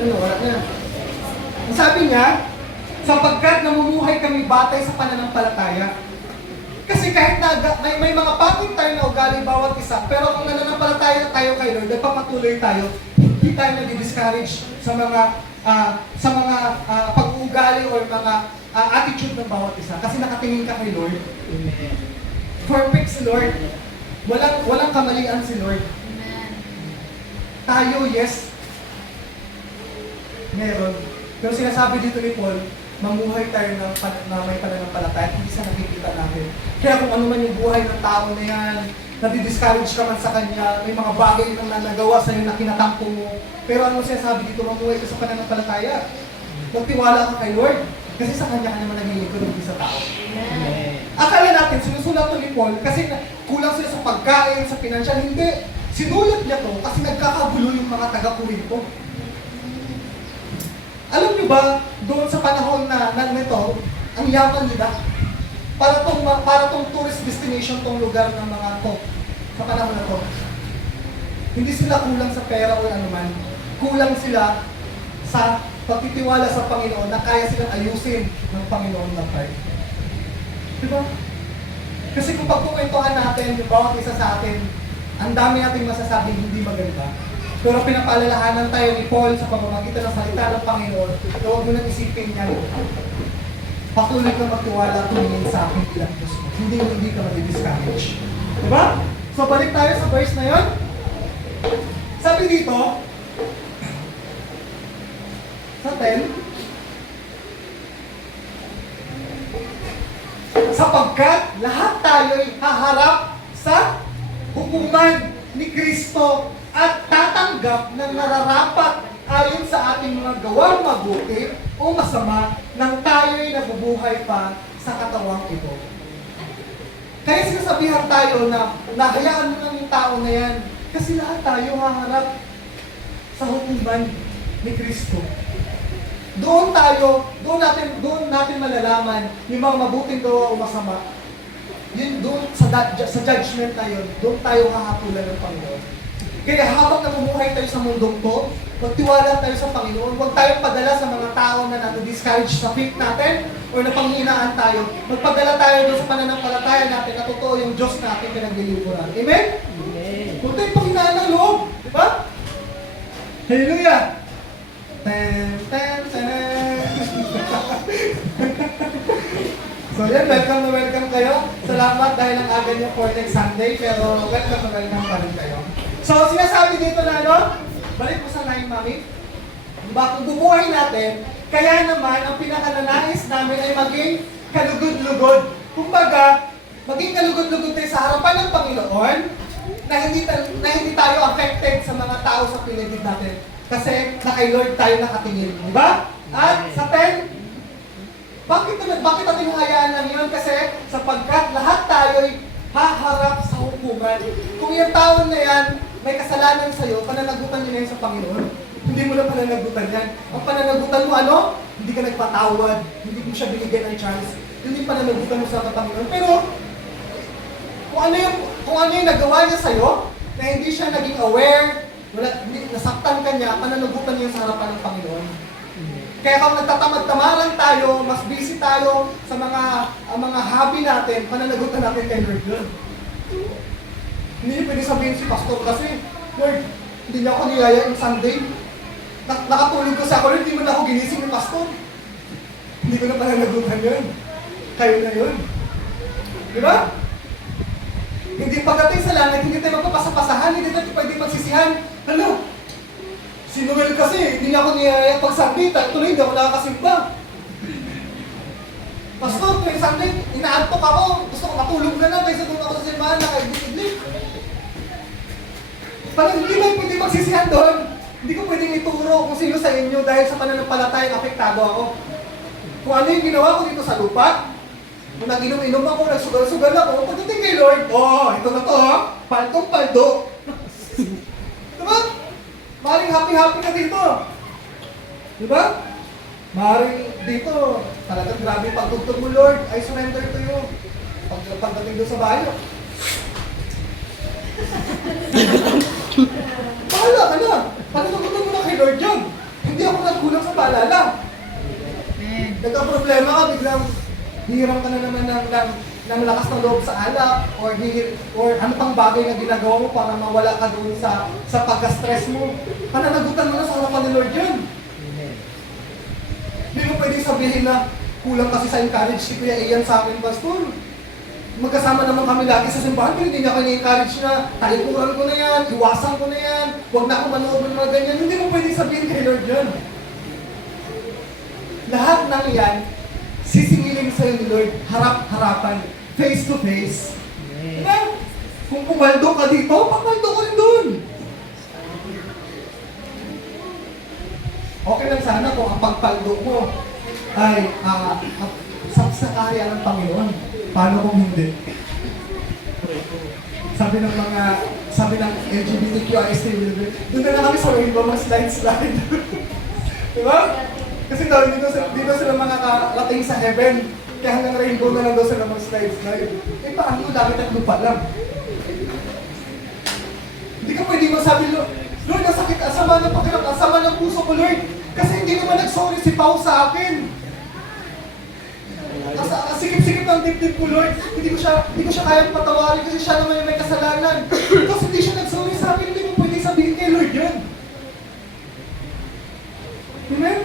Wala na. Ang sabi niya, sapagkat namumuhay kami batay sa pananampalataya. Kasi kahit na may mga pangit tayo na ugali bawat isa, pero kung nananampalataya tayo kay Lord, nagpapatuloy tayo, hindi tayo nag-discourage sa mga pag-uugali o mga attitude ng bawat isa. Kasi nakatingin ka kay Lord. Amen. Perfect si Lord. Walang kamalian si Lord. Amen. Tayo, yes. Meron. Pero sinasabi dito ni Paul, mamuhay tayo na may pananampalataya, hindi sa nakikita natin. Kaya kung ano man yung buhay ng tao na yan, nadi-discourage ka man sa kanya, may mga bagay na nagawa sa'yo na kinatampo mo. Pero ano siya sabi dito, mamuhay ka sa pananampalataya. Magtiwala ka kay Lord. Kasi sa kanya ka naman naglilingkod, hindi sa tao. Akala natin, sinusulat to ni Paul kasi kulang sila sa pagkain, sa financial. Hindi. Sinulat niya to kasi nagkakagulo yung mga taga-Corinto. Alam niyo ba, doon sa panahon na nito, ang yaman nila, para tong tourist destination tong lugar ng mga to, sa panahon na to. Hindi sila kulang sa pera o anuman. Kulang sila sa pagtitiwala sa Panginoon na kaya silang ayusin ng Panginoon na part. Diba? Kasi kung pagkukwentuhan natin, yung bawat isa sa atin, ang dami nating masasabing hindi maganda. Pero pinapaalalahanan tayo ni Paul sa pamamagitan ng salita ng Panginoon, na huwag mo nang isipin niya, patuloy ka magtiwala tumingin sa akin bilang Diyos mo. Hindi ka mag-discourage. Diba? So balik tayo sa verse na yon. Sabi dito, sa 10, sapagkat lahat tayo'y haharap sa hukuman ni Kristo at tatanggap ng nararapat ayon sa ating mga gawang mabuti o masama nang tayo'y nabubuhay pa sa katawang ito. Kaya sinasabihan tayo na nahayaan mo lang yung tao na yan kasi lahat tayo haharap sa hukuman ni Kristo. Doon natin malalaman yung mga mabuting gawa o masama. Yun doon sa judgment na yun, doon tayo hahapulan ng Panginoon. Kaya habang namumuhay tayo sa mundong to, magtiwala tayo sa Panginoon. Huwag tayong padala sa mga tao na nado-discourage sa faith natin o napanghinaan tayo. Magpadala tayo doon sa pananampalataya natin na totoo yung Diyos natin pinagliliburan. Amen? Amen. Huwag tayong panghinaan ng loob. Diba? Hallelujah! Ten, ten, ten. So yan, welcome kayo. Salamat dahil ang aga niyo for next Sunday, pero welcome pa rin kayo. So sinasabi dito na ano, balik mo sa line, Mami. Diba, kung bubuhay natin, kaya naman ang pinakananais namin ay maging kalugod-lugod. Kumbaga, maging kalugod-lugod tayo sa harapan ng Panginoon na hindi tayo affected sa mga tao sa paligid natin. Kasi na kay Lord tayo nakatingin. Diba? At sa 10, bakit natin hayaan lang yun? Kasi sapagkat lahat tayo'y haharap sa hukuman. Kung yung tao na yan may kasalanan sa'yo, pananagutan niyo na yun sa Panginoon. Hindi mo na pananagutan yan. Ang pananagutan mo ano? Hindi ka nagpatawad. Hindi mo siya binigyan ng chance. Hindi pananagutan mo sa Panginoon. Pero kung ano yung nagawa niya sa'yo, na hindi siya naging aware, nasaktan ka niya, pananagutan niya sa harapan ng Panginoon. Kaya kung nagtatamad-tamaran tayo, mas busy tayo sa mga hobby natin, pananagutan natin kay Lord yun. Hindi niyo pwede sabihin si Pastor kasi, Lord, hindi niya ako niyaya yung Sunday. Nakatulog ko sa ako, Lord, hindi mo na ako ginising ni Pastor. Hindi ko na pananagutan yun. Kayo na yun. Di ba? Hindi pagdating sa langit, hindi tayo magpapasapasahan, hindi tayo pwede magsisihan. Ano? Si Noel kasi, hindi niya ako niyaya pag Sunday, tuloy hindi ako nakakasimba. Pastor, tuwing Sunday, inaantok ako, gusto ko matulog na lang, kaysa doon ako sa simbahan, nakaibig-ibig. Parang hindi mo pwede magsisihan doon. Hindi ko pwedeng ituro kung sino sa inyo dahil sa pananampalataya apektado ako. Kung ano yung ginawa ko dito sa lupa, kung nag-inom-inom ako, nagsugal-sugal ako, pagdating kay Lord, ito na to ha, paltong-paldo. Diba? Maring happy-happy ka dito. Diba? Maring dito, talagang grabe yung pagtugtog mo, Lord, I surrender to you. Pagdating doon sa bayo. Bahala ka na. Panatugtog mo na kay Lord yun. Hindi ako nagkulang sa paalala. Nagka-problema ka, biglang hihiram ka na naman ng lakas ng loob sa alak or ano pang bagay na ginagawa mo para mawala ka doon sa pagka-stress mo. Pananagutan mo na sa harapan ni Lord yun. Hindi mo pwedeng sabihin na kulang kasi sa encourage si Kuya Ian sa akin, Pastor. Magkasama naman kami lagi sa simbahan, pero hindi niya kayo encourage na talikuran ko na yan, iwasan ko na yan, huwag na ako manood ng mga ganyan. Hindi mo pwedeng sabihin kay Lord yun. Lahat ng yan, sisingilin sa'yo ni Lord, harap-harapan, face to face. Diba? Kung pumaldo ka dito, pamaldo ka rin doon. Okay lang sana kung ang pagpaldo mo ay sa karya ng Panginoon. Paano kung hindi? Sabi ng LGBTQIST, doon na kami sa rainbow, mga slide. Diba? Kasi daw, dito sila makakarating sa heaven. Kaya hanggang rainbow na lang daw sila mag-slide. Eh paano, langit at lupa lang. Hindi ka pwede masabi, Lord, nasakit, asama ng pakiram, asama ng puso ko, Lord. Kasi hindi naman nag-sorry si Pao sa akin. Sikip-sikip ng dibdib ko, Lord. Hindi ko siya kayang patawarin kasi siya naman yung may kasalanan. Kasi hindi siya nag-sorry sa akin, hindi mo pwede sabihin kay Lord yun. Amen?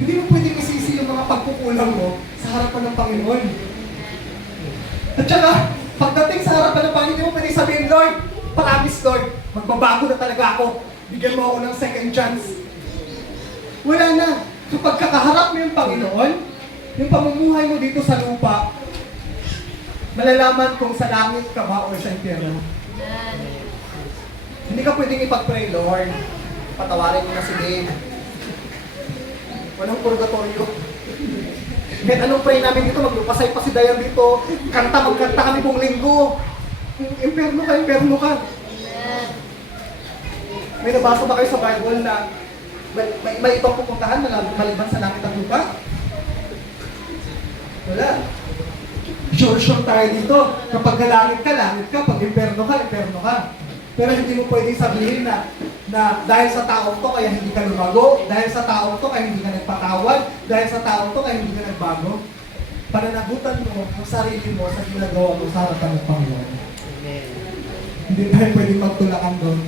Hindi mo pwede isisi yung mga pagkukulang mo sa harapan ng Panginoon. At saka, pagdating sa harapan ng Panginoon, hindi mo pwede sabihin, Lord, promise, Lord, magbabago na talaga ako. Bigyan mo ako ng second chance. Wala na. Kapag kakaharap mo yung Panginoon, yung pamumuhay mo dito sa lupa, malalaman kung sa langit ka ba o sa impyerno. Hindi ka pwedeng ipag-pray, Lord, patawarin mo na si Dave. Walang purgatorio. Kahit anong pray namin dito, maglupasay pa si Dayan dito, magkanta kami buong linggo. Impyerno ka. May nabasa ba kayo sa Bible na may ibang pupuntahan na maliban sa langit at lupa? Wala. Sure tayo dito. Kapag langit ka. Pag impyerno ka. Pero hindi mo pwedeng sabihin na dahil sa taong to kaya hindi ka lumago, dahil sa taong to kaya hindi ka nagpatawad, dahil sa taong to kaya hindi ka nagbago. Pananagutan mo ang sarili mo sa ginagawa mo sa harapan ng Panginoon. Hindi tayo pwedeng magtulakan doon.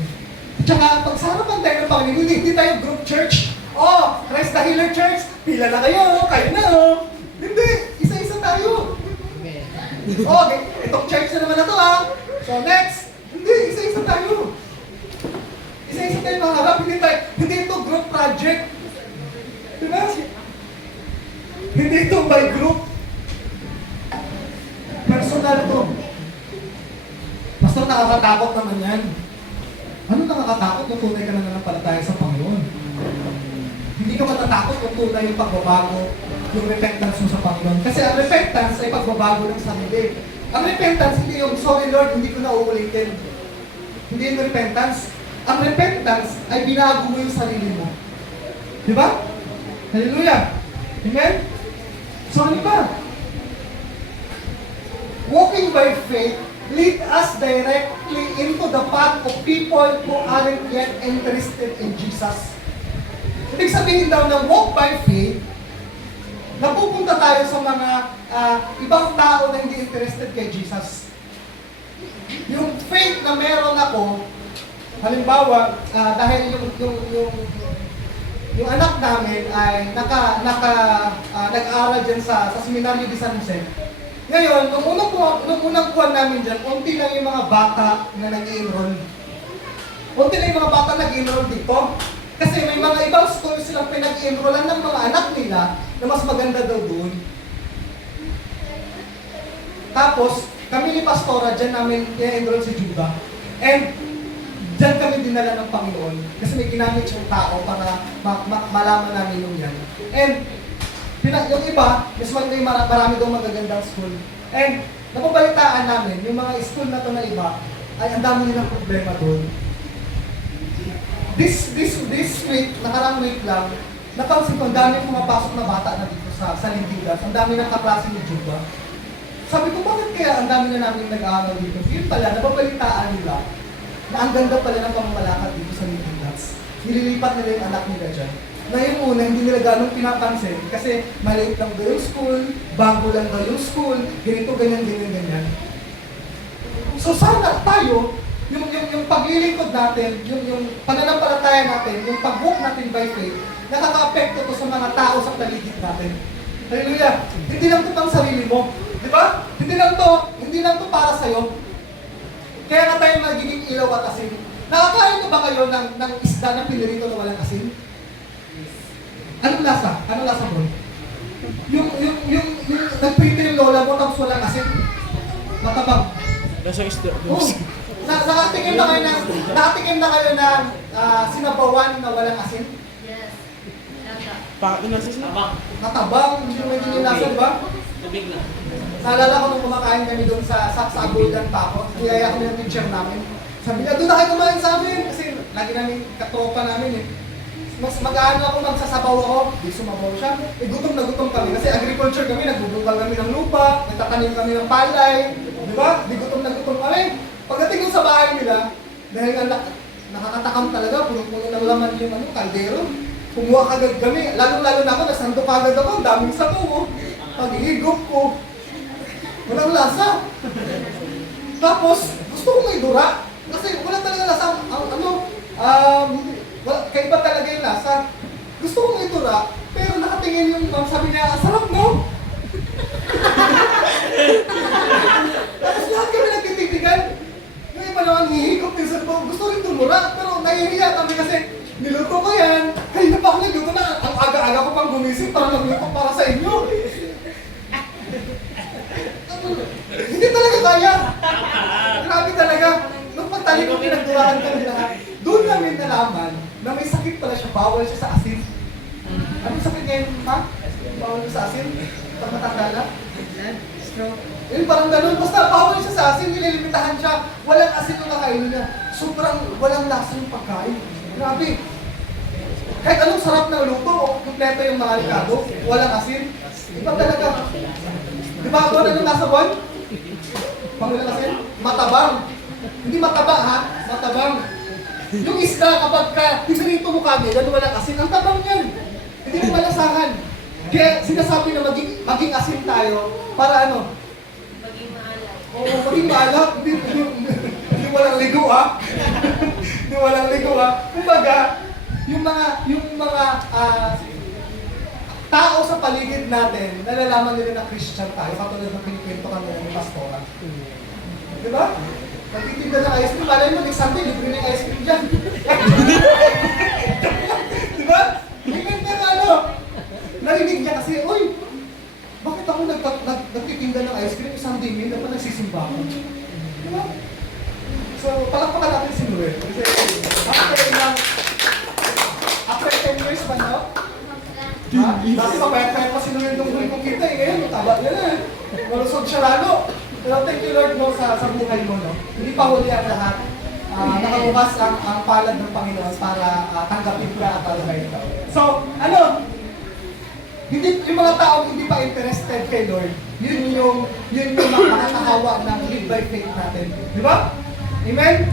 At saka, pag sa harapan tayo ng Panginoon, hindi tayo group church. Oh, Christ the Healer Church, pila na kayo na. Hindi, isa-isa tayo. Oh, itong church na naman na to So next, hindi, isa-isa tayo. Isa-isa tayo maharap, hindi ito group project. Diba? Hindi ito by group. Personal to. Pastor, nakakatakot naman yan. Ano nakakatakot kung tunay ka na nanampalataya sa Panginoon? Hindi ka matatakot kung tunay yung pagbabago, yung repentance mo sa Panginoon. Kasi ang repentance ay pagbabago ng sarili. Ang repentance, hindi yung, sorry Lord, hindi ko na uulitin. Hindi yung repentance. Ang repentance ay binago mo yung sarili mo. Di ba? Hallelujah! Amen? So ano ba? Walking by faith lead us directly into the path of people who aren't yet interested in Jesus. Ibig sabihin daw ng walk by faith, napupunta tayo sa mga ibang tao na hindi interested kay Jesus. Yung faith na meron ako, halimbawa, dahil yung anak namin ay nag-aaral dyan sa Seminaryo de San Jose. Ngayon, nung unang buwan namin dyan, unti lang yung mga bata na nag-i-enroll. Unti lang yung mga bata nag-i-enroll dito. Kasi may mga ibang schools silang pinag-i-enrollan ng mga anak nila na mas maganda daw doon. Tapos, kami ni Pastora, dyan namin i-enroll si Juba. And, dyan kami dinala ng Panginoon. Kasi may ginamit yung tao para malaman namin yung yan. And, yung iba, mas may marami daw magagandang school. And, napabalitaan namin, yung mga school na to na iba, ay ang dami nilang problema doon. This week, nakarang week lang, napansin ko, ang dami pumapasok na bata na dito sa Lindigas. Ang dami ng kaklase ni Juba. Sabi ko, bakit kaya ang dami na namin nag-aaral dito? Yun pala, napabalitaan nila na ang ganda pala ng pamamalakad dito sa Lindigas. Nililipat nila yung anak nila dyan. Ngayon una, hindi nila ganong pinapansin kasi maliit lang daw yung school, bago lang daw yung school, ganito, ganyan. So sana tayo, yung paglilingkod natin, yung pananampalataya natin, yung pag-walk natin by faith, nakaka-apekto to sa mga tao sa paligid natin. Hallelujah! Hindi lang to pang sarili mo. Di ba? Hindi lang to para sa'yo. Kaya nga tayo magiging ilaw at asin. Nakakain na ba kayo ng isda na pinirito na walang asin? Anong lasa? Anong lasa bro? Yung nagprito yung lola mo tapos walang asin. Matabang. Nasa isda. Oh, nakatikim na kayo ng sinabawan na walang asin? Yes. Lasa. Inasis na. Matabang, hindi mo yung lasa, di ba? Tubig na. Naalala ko nung kumakain kami doon sa Aguldan pa ako, niyaya kami ng teacher namin. Sabi niya, doon na kayo kumain sa amin kasi lagi namin katropa namin eh. Mas mag-aano ako, magsasabaw ako, di sumabaw siya. Eh gutom na gutom kami kasi agriculture kami, nagbubukal kami ng lupa, nagtatanim kami ng palay, di ba? Di gutom na gutom kami. Pagdating ko sa bahay nila, dahil nga nakakatakam talaga, puno-puno ng laman yung kaldero. Kumuha kagad kami, lalo-lalo na ako, nasando kagad ako, ang daming sabaw ko. Paghihigop ko, walang lasa. Tapos, gusto ko may dura. Kasi wala talaga lasa. Kaiba talaga yung lasa. Gusto ko may dura, pero nakatingin yung ma'am, sabi niya, sarap no? Tapos lahat kami nagtititigan. Yung iba naman hihigop din sa buong. Gusto rin tumura, pero nahihiya kami kasi niluto ko yan. Kanina pa ako nagluto na. Ang aga-aga ko pang gumising para magluto para sa inyo. Hindi talaga kaya. Grabe talaga. Nung pagtali ko, pinagdurahan kami lahat. Doon namin nalaman na may sakit pala siya. Bawal siya sa asin. Anong sakit ngayon, ha? Bawal siya sa asin? Pag matanda na? Stroke. Eh, parang ganun. Basta bawal siya sa asin, nililimitahan siya. Walang asin yung kakainin niya. Sobrang walang lasa yung pagkain. Grabe. Kahit anong sarap ng luto, o kumpleto yung mga likado, walang asin. Iba talaga. Di ba ako anong nasa buwan? Pag walang asin? Matabang. Hindi matabang ha? Matabang. Yung isda kapag pinrito mo kami, yan walang asin, ang tabang yan. Hindi mo malasahan. Kaya sinasabi na maging asin tayo para ano? Maging maalay. Oo, maging maalat. Hindi walang ligo ha? Hindi walang ligo ha? Kumbaga, yung mga tao sa paligid natin, nalalaman nila na Christian tayo, katulad ng pinikwento kami ng pastora. Di ba? Nagtitinda ng ice cream, malay mo, next Sunday, libre na yung ice cream dyan. Di ba? May narinig niya kasi, uy, bakit ako nagtitinda ng ice cream, Sunday meal, dapat nagsisimba ako. Di ba? So, palakpakan natin si Noel. Kasi, after 10 years ba na? Ha? Dati mapayat-payat pa si Noel nung huli kong kita eh. Ngayon, taba niya na eh. Malusog siya lalo. Pero thank you Lord mo sa buhay mo, no? Hindi pa huli ang lahat. Nakabukas ang palad ng Panginoon para tanggapin ka at alugay ka. So, hindi yung mga taong hindi pa interested kay Lord, yun yung makakahawa ng live by faith natin. Di ba? Amen?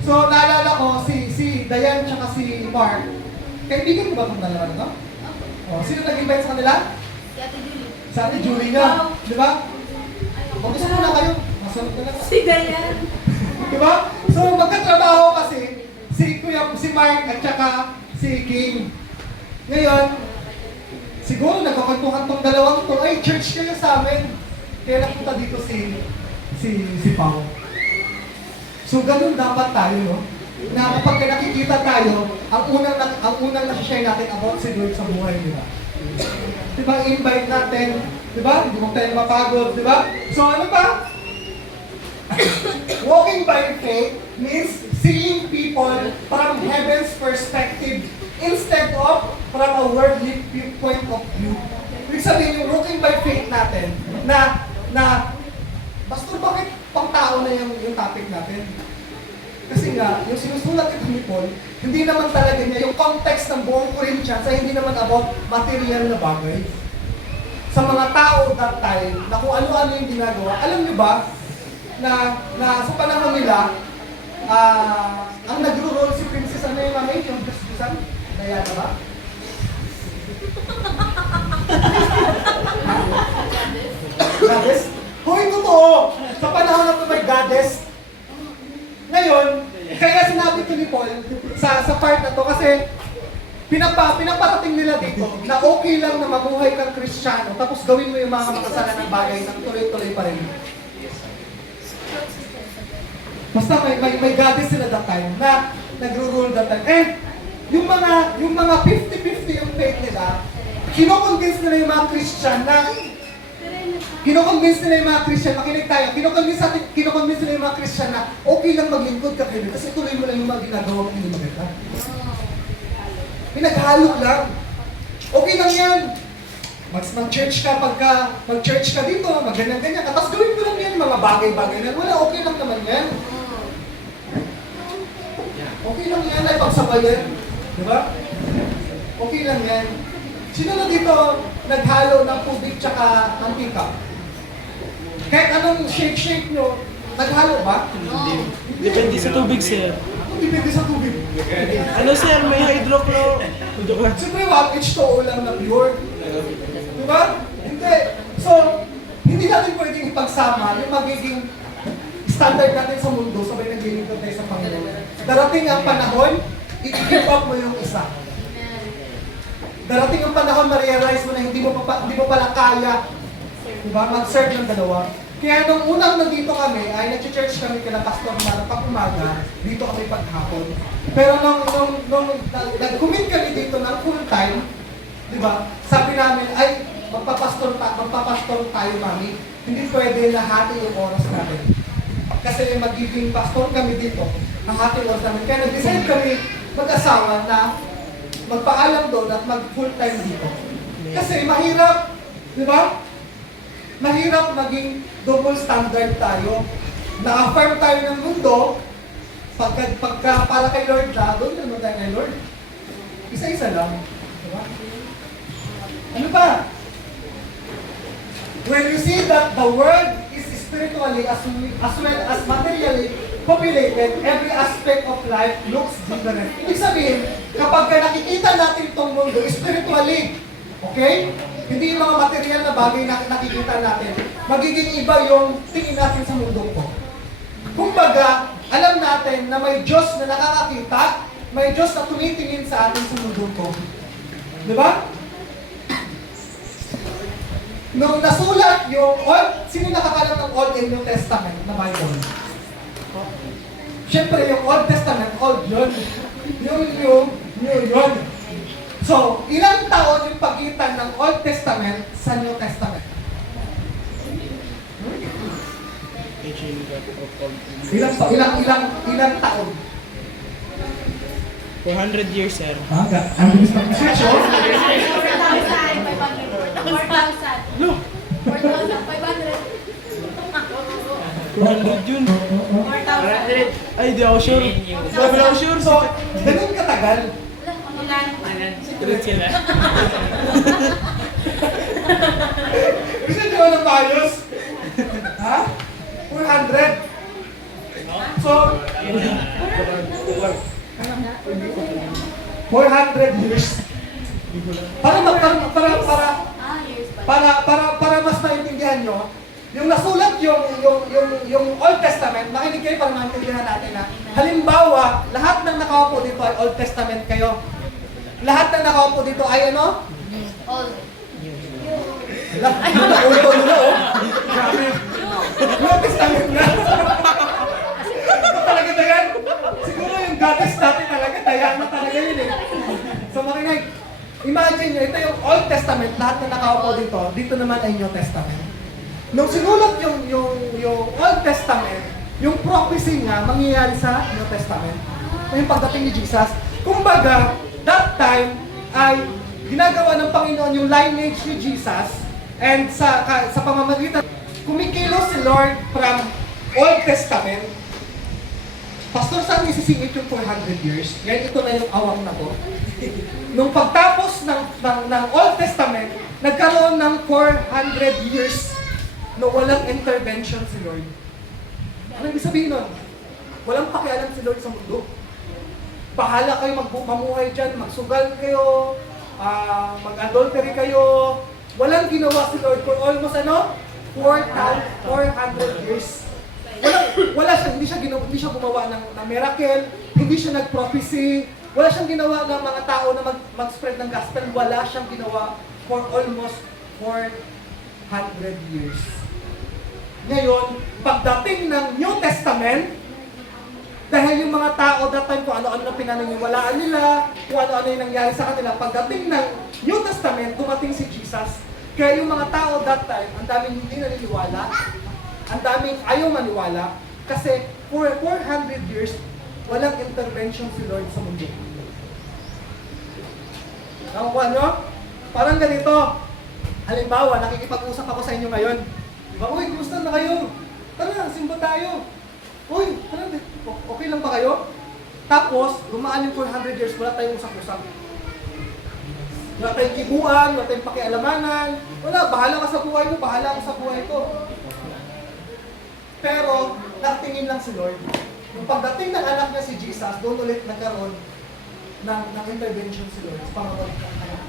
So, naalala ko, si Dayan tsaka si Mark, kaibigan mo ba itong dalawa na to? Oh, sino nag-invite sa kanila? Si Ate Julie. Sa Ate Julie nga. Di ba? Kung gusto mo na kayo, masunod na lang. Si Dayan. Di ba? So, magkatrabaho kasi si Mark at saka si King. Ngayon, siguro nagkakwentuhan tong dalawang to, ay church kayo sa amin. Kaya napunta dito si Pao. So, ganun dapat tayo, no? Na kapag nakikita tayo, ang unang nasi-share natin about si Lord sa buhay, di ba? Di ba, invite natin, di ba? Hindi mo tayo mapagod, di ba? So, ano pa? Walking by faith means seeing people from heaven's perspective instead of from a worldly point of view. Ibig sabihin yung walking by faith natin na Pastor, bakit pang tao na yung topic natin? Kasi nga, yung sinusulat ito ni Paul, hindi naman talaga niya, yung context ng buong Corinthians ay hindi naman about material na bagay. Sa mga tao that time, na kung ano-ano yung ginagawa, alam niyo ba, na sa panahon nila, ang nagro-roll si Princess, ano yung mamay, yung Princess, Diana ba? Goddess? Hoy, totoo! Sa panahon na ito may goddess. Ngayon, kaya sinabi ko ni Paul sa part na to kasi pinaparating nila dito na okay lang na mabuhay kang Kristiyano tapos gawin mo yung mga makasalanang bagay na tuloy-tuloy pa rin. Basta may goddess sila that time na nagro-rule that time. yung mga 50-50 yung faith nila, kinoconvince nila yung mga Christian na makinig tayo, kinoconvince nila yung mga Christian na okay lang maglingkod ka kayo kasi tuloy mo lang yung mga ginagawa mo hindi maganda. Pinaghalo lang. Okay lang yan. Mag-church ka mag-church ka dito, mag-ganyan-ganyan ka, tapos gawin mo lang yan, mga bagay-bagay na, wala, okay lang naman yan. Okay lang yan, ay pagsabayan. Di ba? Okay lang yan. Sino na dito naghalo ng tubig tsaka mantika? Kahit anong shake nyo, naghalo ba? Depende sa tubig, sir. Ano depende sa tubig? Ano, sir? May hydrochlor. Siyempre, H2O lang na pure. Diba? Hindi. So, hindi natin pwedeng ipagsama yung magiging standard natin sa mundo sabay naglilingkod tayo sa Panginoon. Darating ang panahon, i-give up mo yung isa. Darating ang panahon, ma-realize mo na hindi mo pala kaya, diba, mag-serve ng dalawa. Kaya nung unang nandito kami, ay nag-church kami kila Pastor Mar pag umaga, dito kami paghapon. Pero nung nag-commit kami dito ng full time, diba, sabi namin, ay, magpapastor tayo, mami. Hindi pwede na hati yung oras natin. Kasi magiging pastor kami dito, nahati yung oras namin. Kaya nag-decide kami mag-asawa na magpaalam doon at mag-full time dito. Kasi mahirap, di ba? Mahirap maging double standard tayo. Na-affirm tayo ng mundo, pagka para kay Lord na, doon naman tayo kay Lord. Isa-isa lang. Di ba? Ano pa? When you see that the world is spiritually as well as materially populated, every aspect of life looks different. Ibig sabihin, kapag nakikita natin itong mundo spiritually, okay? Hindi yung mga material na bagay na nakikita natin, magiging iba yung tingin natin sa mundo ko. Kumbaga, alam natin na may Diyos na nakakakita, may Diyos na tumitingin sa atin sa mundo ko. Di ba? Nung nasulat yung sino nakakalat ng Old and New Testament na Bible? Siyempre, yung Old Testament, Old yun. Yung New yun. So, ilang taon yung pagitan ng Old Testament sa New Testament? Ilang taon? 400 years, sir. Ang bilis ng research, oh. 4,000. No, 4,500. 400 yun. 4,000. Ay, di ako sure. Sabi ako sure. So, ganun katagal. Ilan? Secret sila. Gusto nyo ng ayos? Ha? 400? So, 400 years. Para mas maintindihan nyo, yung nasulat yung Old Testament, makinig kayo para maintindihan natin na halimbawa, lahat ng nakaupo dito ay Old Testament kayo. Lahat ng nakaupo dito ay ano? All. Ay, nauto nila, oh. Grabe. New Testament na. Talaga tayan. Siguro yung goddess natin talaga, tayan na talaga yun eh. So makinig, imagine nyo, ito yung Old Testament, lahat na nakaupo dito, dito naman ay New Testament. Nung sinulat yung Old Testament, yung prophecy nga mangyayari sa New Testament, yung pagdating ni Jesus, kumbaga, that time ay ginagawa ng Panginoon yung lineage ni Jesus and sa pamamagitan, kumikilos si Lord from Old Testament. Pastor, saan isisingit yung 400 years? Yan, ito na yung awang na to. Nung pagtapos ng Old Testament, nagkaroon ng 400 years na walang intervention si Lord. Ano ibig sabihin nun? Walang pakialam si Lord sa mundo. Bahala kayo mamuhay dyan, magsugal kayo, mag-adultery kayo. Walang ginawa si Lord for almost 400 years. Hindi siya gumawa ng miracle, hindi siya nag-prophecy, wala siyang ginawa ng mga tao na mag-spread ng gospel, wala siyang ginawa for almost 400 years. Ngayon, pagdating ng New Testament, Dahil yung mga tao that time, kung ano-ano na pinaniniwalaan nila, kung ano-ano yung nangyari sa kanila, pagdating ng New Testament, dumating si Jesus. Kaya yung mga tao that time, ang daming hindi naniniwala, ang daming ayaw maniwala, kasi for 400 years, walang intervention si Lord sa mundo. Nakukuha nyo? Parang ganito. Halimbawa, nakikipag-usap ako sa inyo ngayon. Diba? Uy, kumusta na kayo? Tara, simba tayo. Uy, tara, okay lang ba kayo? Tapos, dumaan yung 400 years, wala tayong usap-usap. Wala tayong kibuan, wala tayong pakialamanan. Wala, bahala ka sa buhay mo, bahala ka sa buhay ko. Pero, nakatingin lang si Lord. Yung pagdating ng anak niya si Jesus, doon ulit nagkaroon ng intervention si Lord sa pangawag ng anak.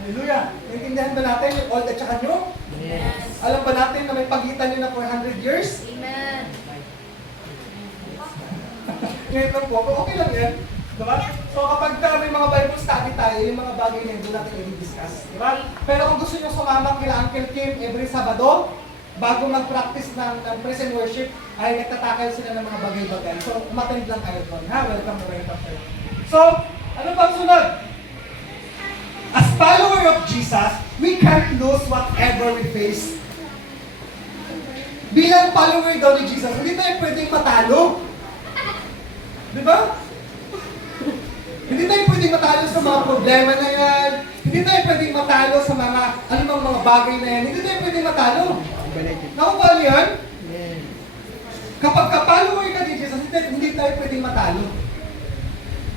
Hallelujah! Naintindihan ba natin yung old at saka new? Yes. Alam ba natin na may pagitan yun na 400 years? Amen. Ngayon lang po, okay lang yan. Diba? So kapag may mga Bible study tayo, yung mga bagay na yun, doon natin i-discuss. Diba? Pero kung gusto nyo sumama kila Uncle Kim every Sabado, bago mag-practice ng praise and worship, ay nagtatakal sila ng mga bagay-bagay. So, umattend lang kayo doon. Ha? Welcome kayo. So, ano pang sunod? As follower of Jesus, we can't lose whatever we face. Bilang follower daw ni Jesus, hindi tayo pwedeng matalo. Di ba? Hindi tayo pwedeng matalo sa mga problema na yan. Hindi tayo pwedeng matalo sa mga anumang mga bagay na yan. Hindi tayo pwedeng matalo. Nakuha niyo yan? Kapag ka-follower ka ni Jesus, hindi tayo pwedeng matalo.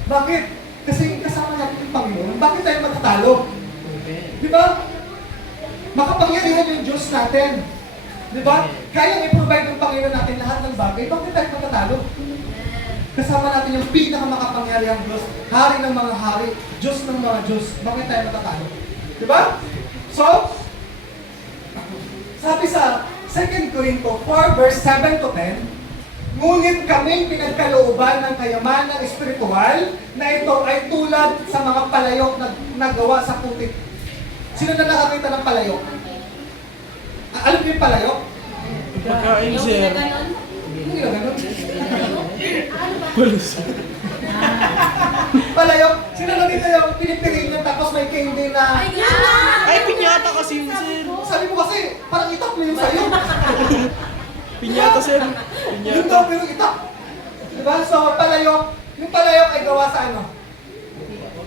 Bakit? Kasi kasama natin yung Panginoon. Bakit tayo matatalo? Di ba? Makapangyarihan yung Diyos natin. Di ba? Kaya i-provide ng Panginoon natin lahat ng bagay. Bakit tayo matatalo? Kasama natin yung pinakamakapangyarihang Diyos, Hari ng mga hari, Diyos ng mga Diyos. Bakit tayo matatalo? Di ba? So, sabi sa 2 Corinto 4 verse 7 to 10, ngunit kaming pinagkalooban ng kayamanang espiritual na ito ay tulad sa mga palayok na nagawa sa putik. Sino na nakakita ng palayok? Alam niyo yung palayok? Pagkain, sir. Ano ginaganon? Pulis. Palayok? Sino na dito yung pinipiringan tapos may candy na... Ay, ganun! Ay, pinyata kasi yun, sir. Sabi mo kasi, parang itak mo yung sa'yo. Pinyata, sir. Yung Pinyata. daw pero itak. Diba? So, palayok. Yung palayok ay gawa sa ano?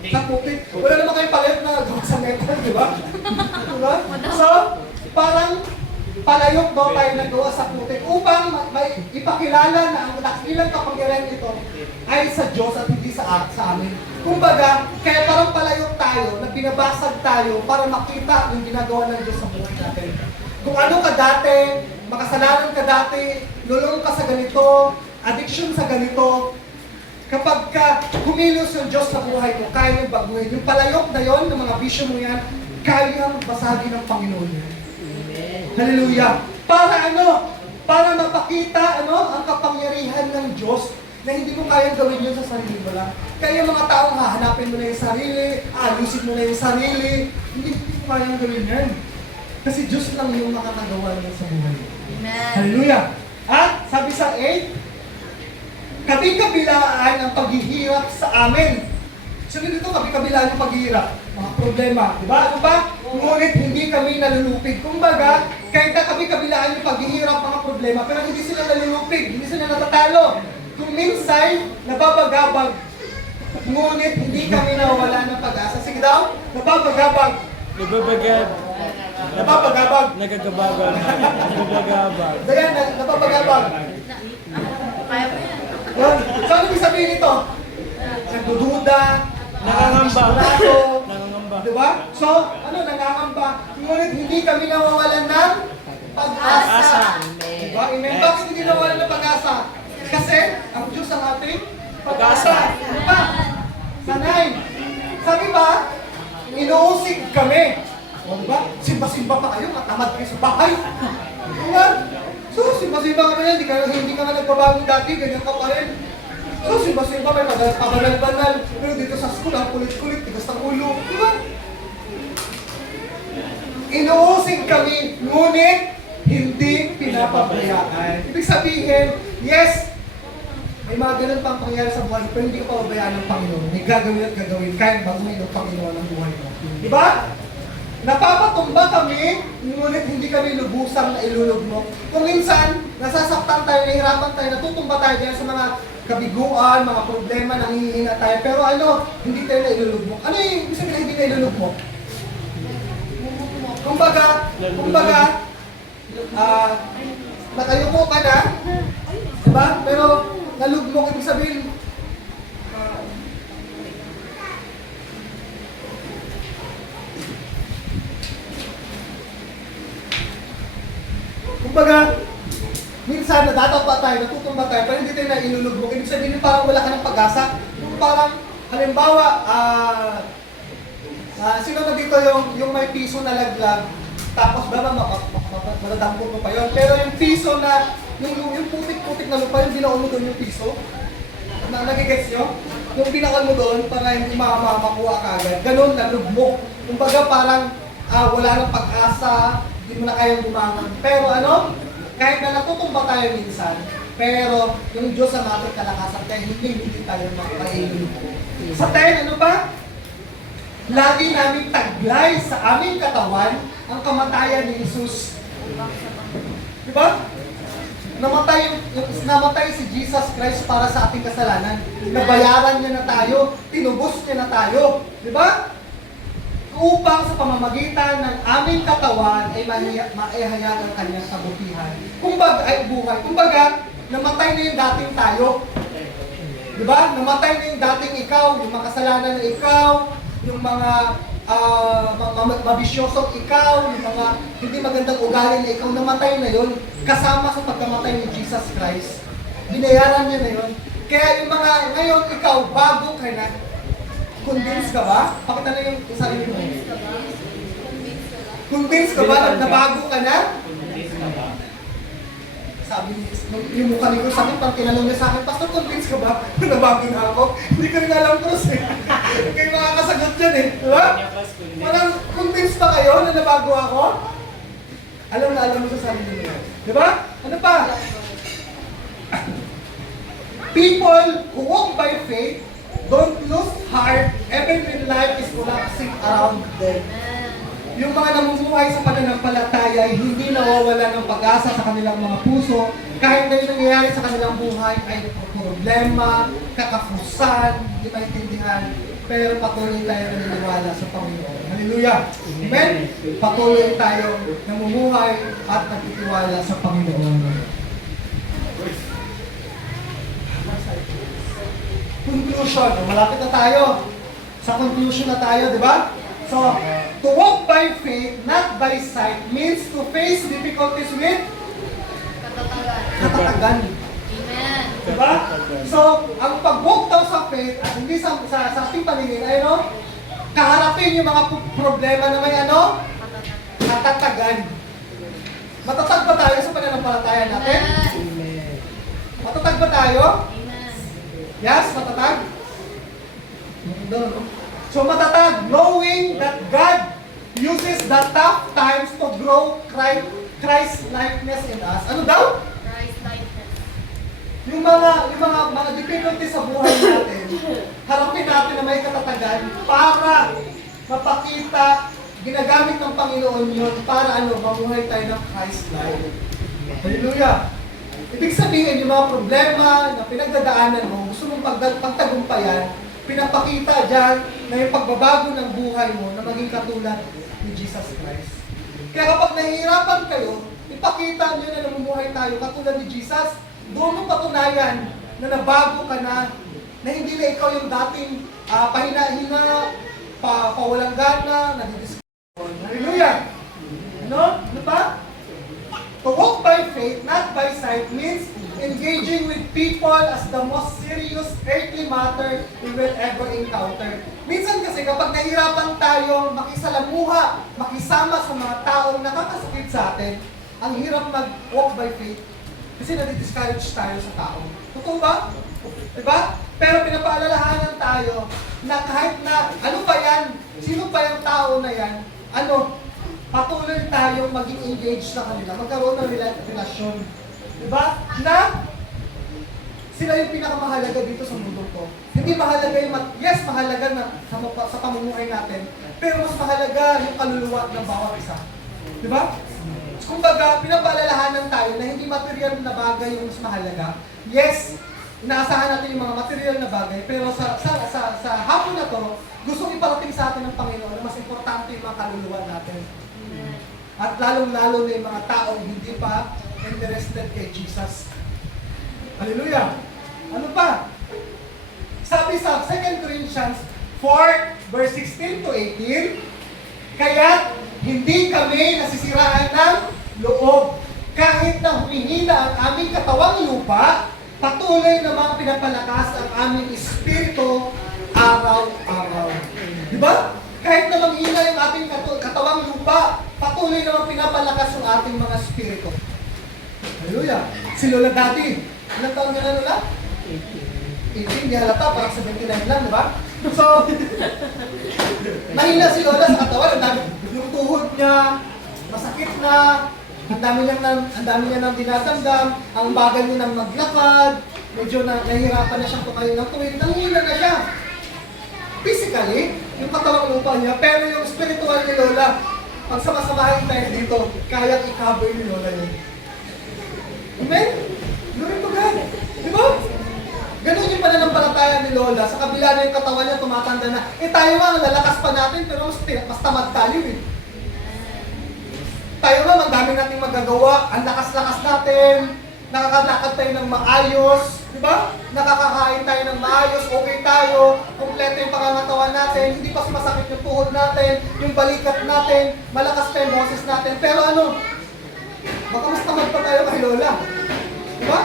Sa putik. Wala naman kayong palayok na gawa sa metal, di ba? Diba? So, parang palayok daw tayo nagawa sa putik upang may ipakilala na ang dakilang kapangyarihan ito ay sa Diyos at hindi sa amin. Kumbaga, kaya parang palayok tayo na binabasag tayo para makita yung ginagawa ng Diyos sa buhay natin. Kung ano ka dati, makasalanan ka dati, lulong ka sa ganito, addiction sa ganito, kapag ka kumilos yung Diyos sa buhay mo, kaya niyang baguhin. Yung palayok na yon, ng mga bisyo mo yan, kayang basagin ng Panginoon yan. Hallelujah! Para ano? Para mapakita ang kapangyarihan ng Diyos na hindi mo kayang gawin yun sa sarili mo lang. Kaya yung mga taong hahanapin mo na yung sarili, alusin mo na yung sarili, hindi mo kayang gawin yan. Kasi Diyos lang yung makakagawa niya sa buhay mo. Amen. Hallelujah! At sabi sa 8, kabi-kabilaan ang paghihirap sa amin. So dito kabi-kabilaan yung paghihirap. Mga problema, di ba? Ano ba? Ngunit hindi kami nalulupig. Kumbaga, kahit na kabi-kabilaan yung paghihirap mga problema, pero hindi sila nalulupig, hindi sila natatalo. Kung minsan, nababagabag. Ngunit hindi kami nawawala ng pag-asa. Sige daw, nababagabag. Nababagab. Nababagabag. Nagagabagan. Nagagabag. Dayan, nababagabag. Kaya mo yan. Yun. So ano ibig sabihin nito? Nagdududa, Nangangamba. sigurado, Nangangamba. diba? So, nangangamba. Ngunit hindi kami nawawalan ng pag-asa. Asa. Diba? Amen. Bakit hindi nawawalan ng pag-asa? Kasi ang Diyos ang ating pag-asa. Diba? Sa 9. Sabi ba, inuusig kami. O diba? Simba-simba pa kayo, matamad kayo sa bahay. Diba? So, simba-simba ka na yan, hindi ka nga nagbabago dati, ganyan ka pa rin. So, simba-simba may pabanal-banal. Pero dito sa school, ang kulit-kulit, tigas ng ulo. Diba? Inuusig kami, ngunit hindi pinapabayaan. Ibig sabihin, yes, may mga ganun pang pangyayari sa buhay mo, pero hindi ka pababayaan ng Panginoon. May gagawin at gagawin, kaya baguhin ng Panginoon ang buhay mo. Di ba? Napapatumba kami, ngunit hindi kami lubusang na ilulugmok. Kung minsan, nasasaktan tayo, nahihirapan tayo, natutumba tayo dyan sa mga kabiguan, mga problema, nangihina tayo. Pero ano, hindi tayo na ilulugmok. Ano yung ibig sabihin na hindi na ilulugmok? Kumbaga, nakayuko ka na, diba? Pero nalugmok, ibig sabihin, kumbaga, minsan natatapa tayo, natutumba tayo, pero hindi tayo na ilulugmok. Ibig sabihin parang wala ka ng pag-asa. Kung parang, halimbawa, sino na dito yung may piso na laglag, tapos matadampot mo pa yun. Pero yung piso na, yung putik-putik na lupa, yung binaon mo doon yung piso, nagigets nyo? Yung binakal mo doon para hindi makuha ka agad. Ganun, nalugmok. Kumbaga parang wala ng pag-asa, hindi mo na kayang bumangon. Pero ano, kahit na natutumba tayo minsan, pero yung Diyos ang ating kalakasan, kaya hindi tayo makailulog. Sa 10, ano ba? Lagi namin taglay sa aming katawan ang kamatayan ni Jesus. Diba? Namatay si Jesus Christ para sa ating kasalanan. Nabayaran niya na tayo, tinubos niya na tayo. Diba? Upang sa pamamagitan ng aming katawan ay maihayag ang kanyang kabutihan. Kumbaga, ay buhay. Kumbaga, namatay na yung dating tayo. Diba? Namatay na yung dating ikaw, yung makasalanan na ikaw, yung mga mabisyosong ikaw, yung mga hindi magandang ugali na ikaw, namatay na yun. Kasama sa pagkamatay ni Jesus Christ. Binayaran niya na yun. Kaya yung mga, ngayon ikaw, bago ka na, convince ka ba? Pakita na yung sarili mo. Convince ka ba na bago ka na? Sabi yung mukha ni ko sa akin, pag tinanong niya sa akin, Pastor, convince ka ba na nabago na ako? Hindi ko rin alam ko eh. Kayo makakasagot dyan eh. Diba? Parang convince pa kayo na nabago ako? Alam na alam mo sa sarili mo. Diba? Ano pa? People who walk by faith don't lose heart even when life is collapsing around them. Yung mga namumuhay sa pananampalataya ay hindi nawawala ng pag-asa sa kanilang mga puso kahit na yung nangyayari sa kanilang buhay ay problema, kakafusan, hindi maintindihan, pero patuloy tayo naniniwala sa Panginoon. Hallelujah! Amen? Patuloy tayo namumuhay at nagtitiwala sa Panginoon. Conclusion. Malapit na tayo. Sa conclusion na tayo, di ba? So, to walk by faith, not by sight, means to face difficulties with katatagan. Amen. Di ba? So, ang pag-walk daw sa faith, at hindi sa ating paningin, ay ano? Kaharapin yung mga problema na may ano? Katatagan. Matatag ba tayo sa pananampalataya natin? Amen. Matatag ba tayo? Amen. Yes, matatag? No. So matatag, knowing that God uses the tough times to grow Christ-likeness in us. Ano daw? Christ likeness. Yung mga difficulties sa buhay natin, harapin natin na may katatagan para mapakita, ginagamit ng Panginoon yun para mamuhay tayo ng Christ-like. Hallelujah! Ibig sabihin, yung mga problema na pinagdadaanan mo, gusto mong pagtagumpayan, pinapakita dyan na yung pagbabago ng buhay mo na maging katulad ni Jesus Christ. Kaya kapag nahihirapan kayo, ipakita nyo na namumuhay tayo katulad ni Jesus, doon mo patunayan na nabago ka na hindi na ikaw yung dating pahina-hina, pawalang gana, nadidiscover. Hallelujah! Ano pa? To walk by faith, not by sight, means engaging with people as the most serious earthly matter we will ever encounter. Minsan kasi kapag nahihirapan tayo makisalamuha, makisama sa mga taong nakakasakit sa atin, ang hirap mag-walk by faith kasi nadi-discourage tayo sa tao. Totoo ba? Diba? Pero pinapaalalahanan tayo na kahit na ano pa yan, sino pa yung tao na yan, patuloy tayong maging engaged sa kanila, magkaroon ng relasyon. Diba? Na Sila yung pinakamahalaga dito sa mundo ko. Hindi mahalaga yung, yes, mahalaga na sa pamumuhay natin, pero mas mahalaga yung kaluluwa ng bawat isa. Di ba? Kumbaga, pinapaalalahanan tayo na hindi material na bagay yung mas mahalaga. Yes, inaasahan natin yung mga material na bagay, pero sa hapon na to, gustong iparating sa atin ng Panginoon na mas importante yung mga kaluluwa natin. At lalong-lalo na yung mga taong hindi pa interested kay Jesus. Hallelujah! Ano pa? Sabi sa 2 Corinthians 4, verse 16 to 18, kaya't hindi kami nasisiraan ng loob. Kahit na humihina ang aming katawang lupa, patuloy namang pinapalakas ang aming espiritu araw-araw. Diba? Kahit na manghina yung ating katawang lupa, patuloy namang pinapalakas yung ating mga espiritu. Hallelujah! Si Lola Daddy, ilang taon niya na Lola? 18, di halata, parang 79 lang, di ba? So, mahina si Lola sa katawan, ang dami, yung tuhod niya, masakit na, ang dami niya nang dinadamdam, ang bagal niya nang maglakad, medyo nahihirapan na siyang tumayo ng tuwid, nanghina na siya. Physically, yung katawang lupa niya, pero yung spiritual ni Lola, pag samasamahin tayo dito, kayang i-cover ni Lola yun. Amen? Glory to God. Di ba? Ganun yung pananampalataya ni Lola. Sa kabila na yung katawan niya, tumatanda na. Tayo nga, lalakas pa natin, pero mas tamad tayo eh. Tayo nga, ang dami nating magagawa. Ang lakas-lakas natin. Nakakalakad tayo ng maayos. Di ba? Nakakakain tayo ng maayos. Okay tayo. Kompleto yung pangangatawan natin. Hindi pa sumasakit yung tuhod natin. Yung balikat natin. Malakas pa yung boses natin. Pero ano? Baka mas tamad pa tayo kay Lola. Diba?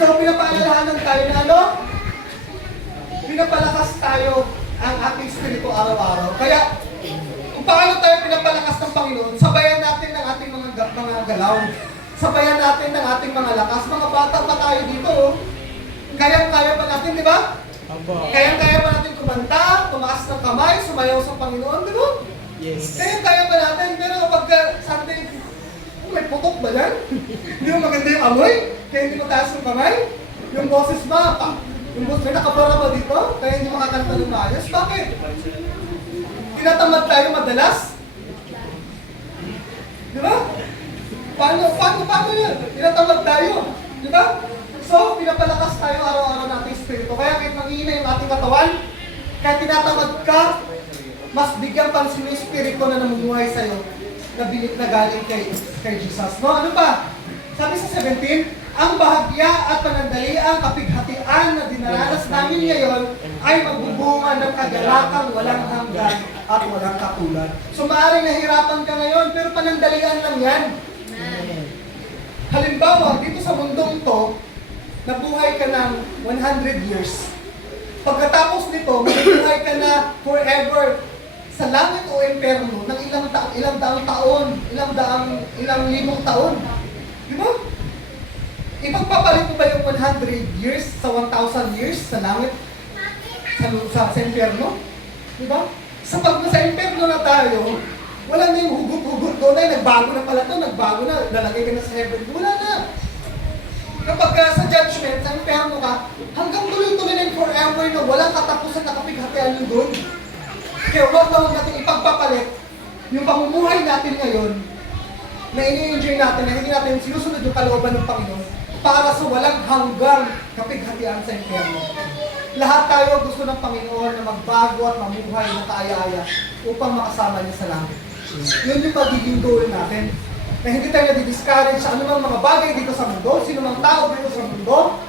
So, pinapaalalahanan tayo na ano? Pinapalakas tayo ang ating spirito araw-araw. Kaya, kung paano tayo pinapalakas ng Panginoon, sabayan natin ng ating mga galaw. Sabayan natin ng ating mga lakas. Mga bata pa tayo dito, oh. Kayang-kaya pa natin, di ba? Kayang-kaya pa natin kumanta, tumaas ng kamay, sumayaw sa Panginoon, di ba? Yes. Kayang-kaya pa natin, pero kapag Sunday, may putok ba yan? Hindi mo maganda yung amoy? Kaya hindi mo taas yung kamay? Yung boses ba? Yung boses, may nakapara ba dito? Kaya hindi makakanta ng maayos? Bakit? Tinatamad tayo madalas? Di ba? Paano yun? Tinatamad tayo. Di ba? So, pinapalakas tayo araw-araw nating espiritu. Kaya kahit manghihina yung ating katawan, kahit tinatamad ka, mas bigyan pansin yung espiritu na namumuhay sa'yo na bilit na galing kay Jesus. No? Ano pa? Sabi sa 17, ang bahagya at panandaliang kapighatian na dinaranas namin ngayon ay magbubunga ng kagalakang walang hanggan at walang katulad. So maaaring nahirapan ka ngayon, pero panandalian lang yan. Halimbawa, dito sa mundong to, nabuhay ka ng 100 years. Pagkatapos nito, mabuhay ka na forever sa langit o imperno ng ilang libong taon. Di ba? Ipagpapalit mo ba yung 100 years sa 1,000 years sa langit? Sa imperno? Di ba? Sa imperno na tayo, wala na yung hugot-hugot doon ay nagbago na pala to, nagbago na, lalagay ka na sa heaven. Wala na. Kapag sa judgment, sa imperno ka, hanggang tuloy-tuloy na yung forever na walang katapusan na kapighatian yun doon. Kaya huwag natin ipagpapalit yung pamumuhay natin ngayon na ini-enjoy natin, na hindi natin sinusunod yung kalooban ng Panginoon para sa walang hanggang kapighatian sa impyerno. Lahat tayo gusto ng Panginoon na magbago at mamuhay ng kaaya-aya upang makasama niya sa langit. Yun yung magiging goal natin. Na hindi tayo nadi-discourage sa anumang mga bagay dito sa mundo, sino mang tao dito sa mundo,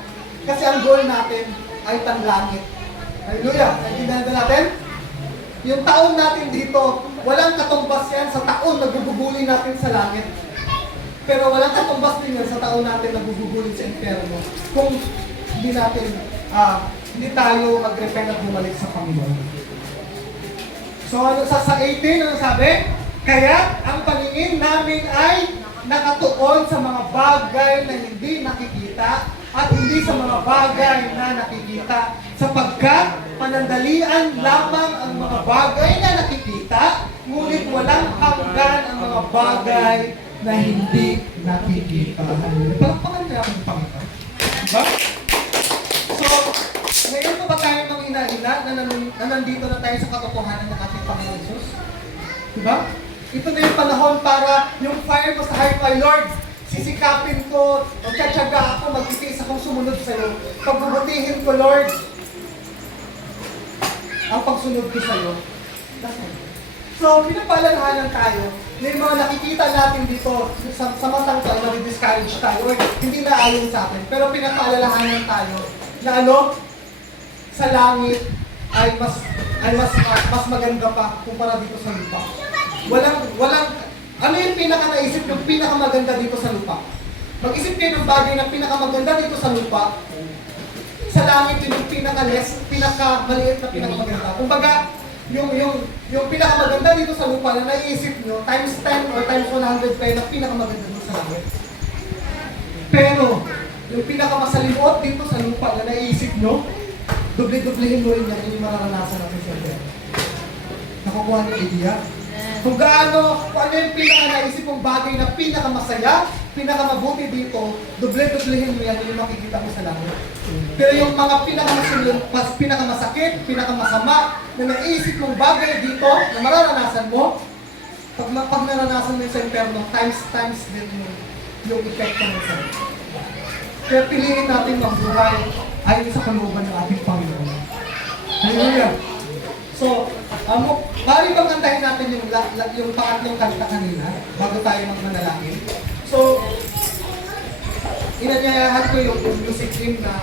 kasi ang goal natin ay tanlangit. Hallelujah! Naintindihan ba natin? Yung taon natin dito, walang katumbas yan sa taon na gugugulin natin sa langit. Pero walang katumbas din yan sa taon natin na gugugulin sa impyerno kung hindi tayo mag-repent at bumalik sa Panginoon. So sa 18, ano sabi? Kaya ang paningin namin ay nakatuon sa mga bagay na hindi nakikita at hindi sa mga bagay na nakikita, sapagkat panandalian lamang ang mga bagay na nakikita, ngunit walang hanggan ang mga bagay na hindi nakikita. Palakpakan niya akong Panginoon. Diba? ngayon pa ba tayo manghina-hina na nandito na tayo sa katotohanan ng ating Panginoon Jesus? Diba? Ito na yung panahon para yung fire mo sa heart, my Lord, sisikapin ko, magtsatsaga ako, magtitiis akong sumunod sa'yo. Pagbubutihin ko, Lord, ang pagsunod ko sa'yo. So, pinapaalalahanan tayo na yung mga nakikita natin dito sa matang tayo, na-discourage tayo, or hindi na ayon sa akin. Pero pinapaalalahanan tayo na ano, sa langit ay mas maganda pa kumpara dito sa lupa. Ano yung pinaka-naisip yung pinakamaganda dito sa lupa? Mag-isip kayo ng bagay na pinakamaganda dito sa lupa. Sa langit yun yung pinakamaliit na pinakamaganda. Kumbaga, yung pinakamaganda dito sa lupa na naiisip nyo, times 10 or times 100 pa yun ang pinakamaganda dito sa langit. Pero, yung pinakamasalimuot dito sa lupa na naiisip nyo, doble-doblehin mo rin yan yung mararanasan natin sa Lord. Nakukuha niyo idea? Kung ano yung pinaka-naisip mong bagay na pinakamasaya, pinakamabuti dito, doble-doblehin mo yan yung makikita mo sa langit. Pero yung mga pinakamasakit, pinakamasama, na naisip mong bagay dito, na mararanasan mo, pag naranasan mo yung sa imperno, times din yung epekto mo sa iyo. Kaya piliin natin mabuhay ayon sa kalooban ng ating Panginoon. Hallelujah! So, bali bang kantahin natin yung pangatlong kanta kanina bago tayo magmanalangin? So, inanyayahan ko yung music team na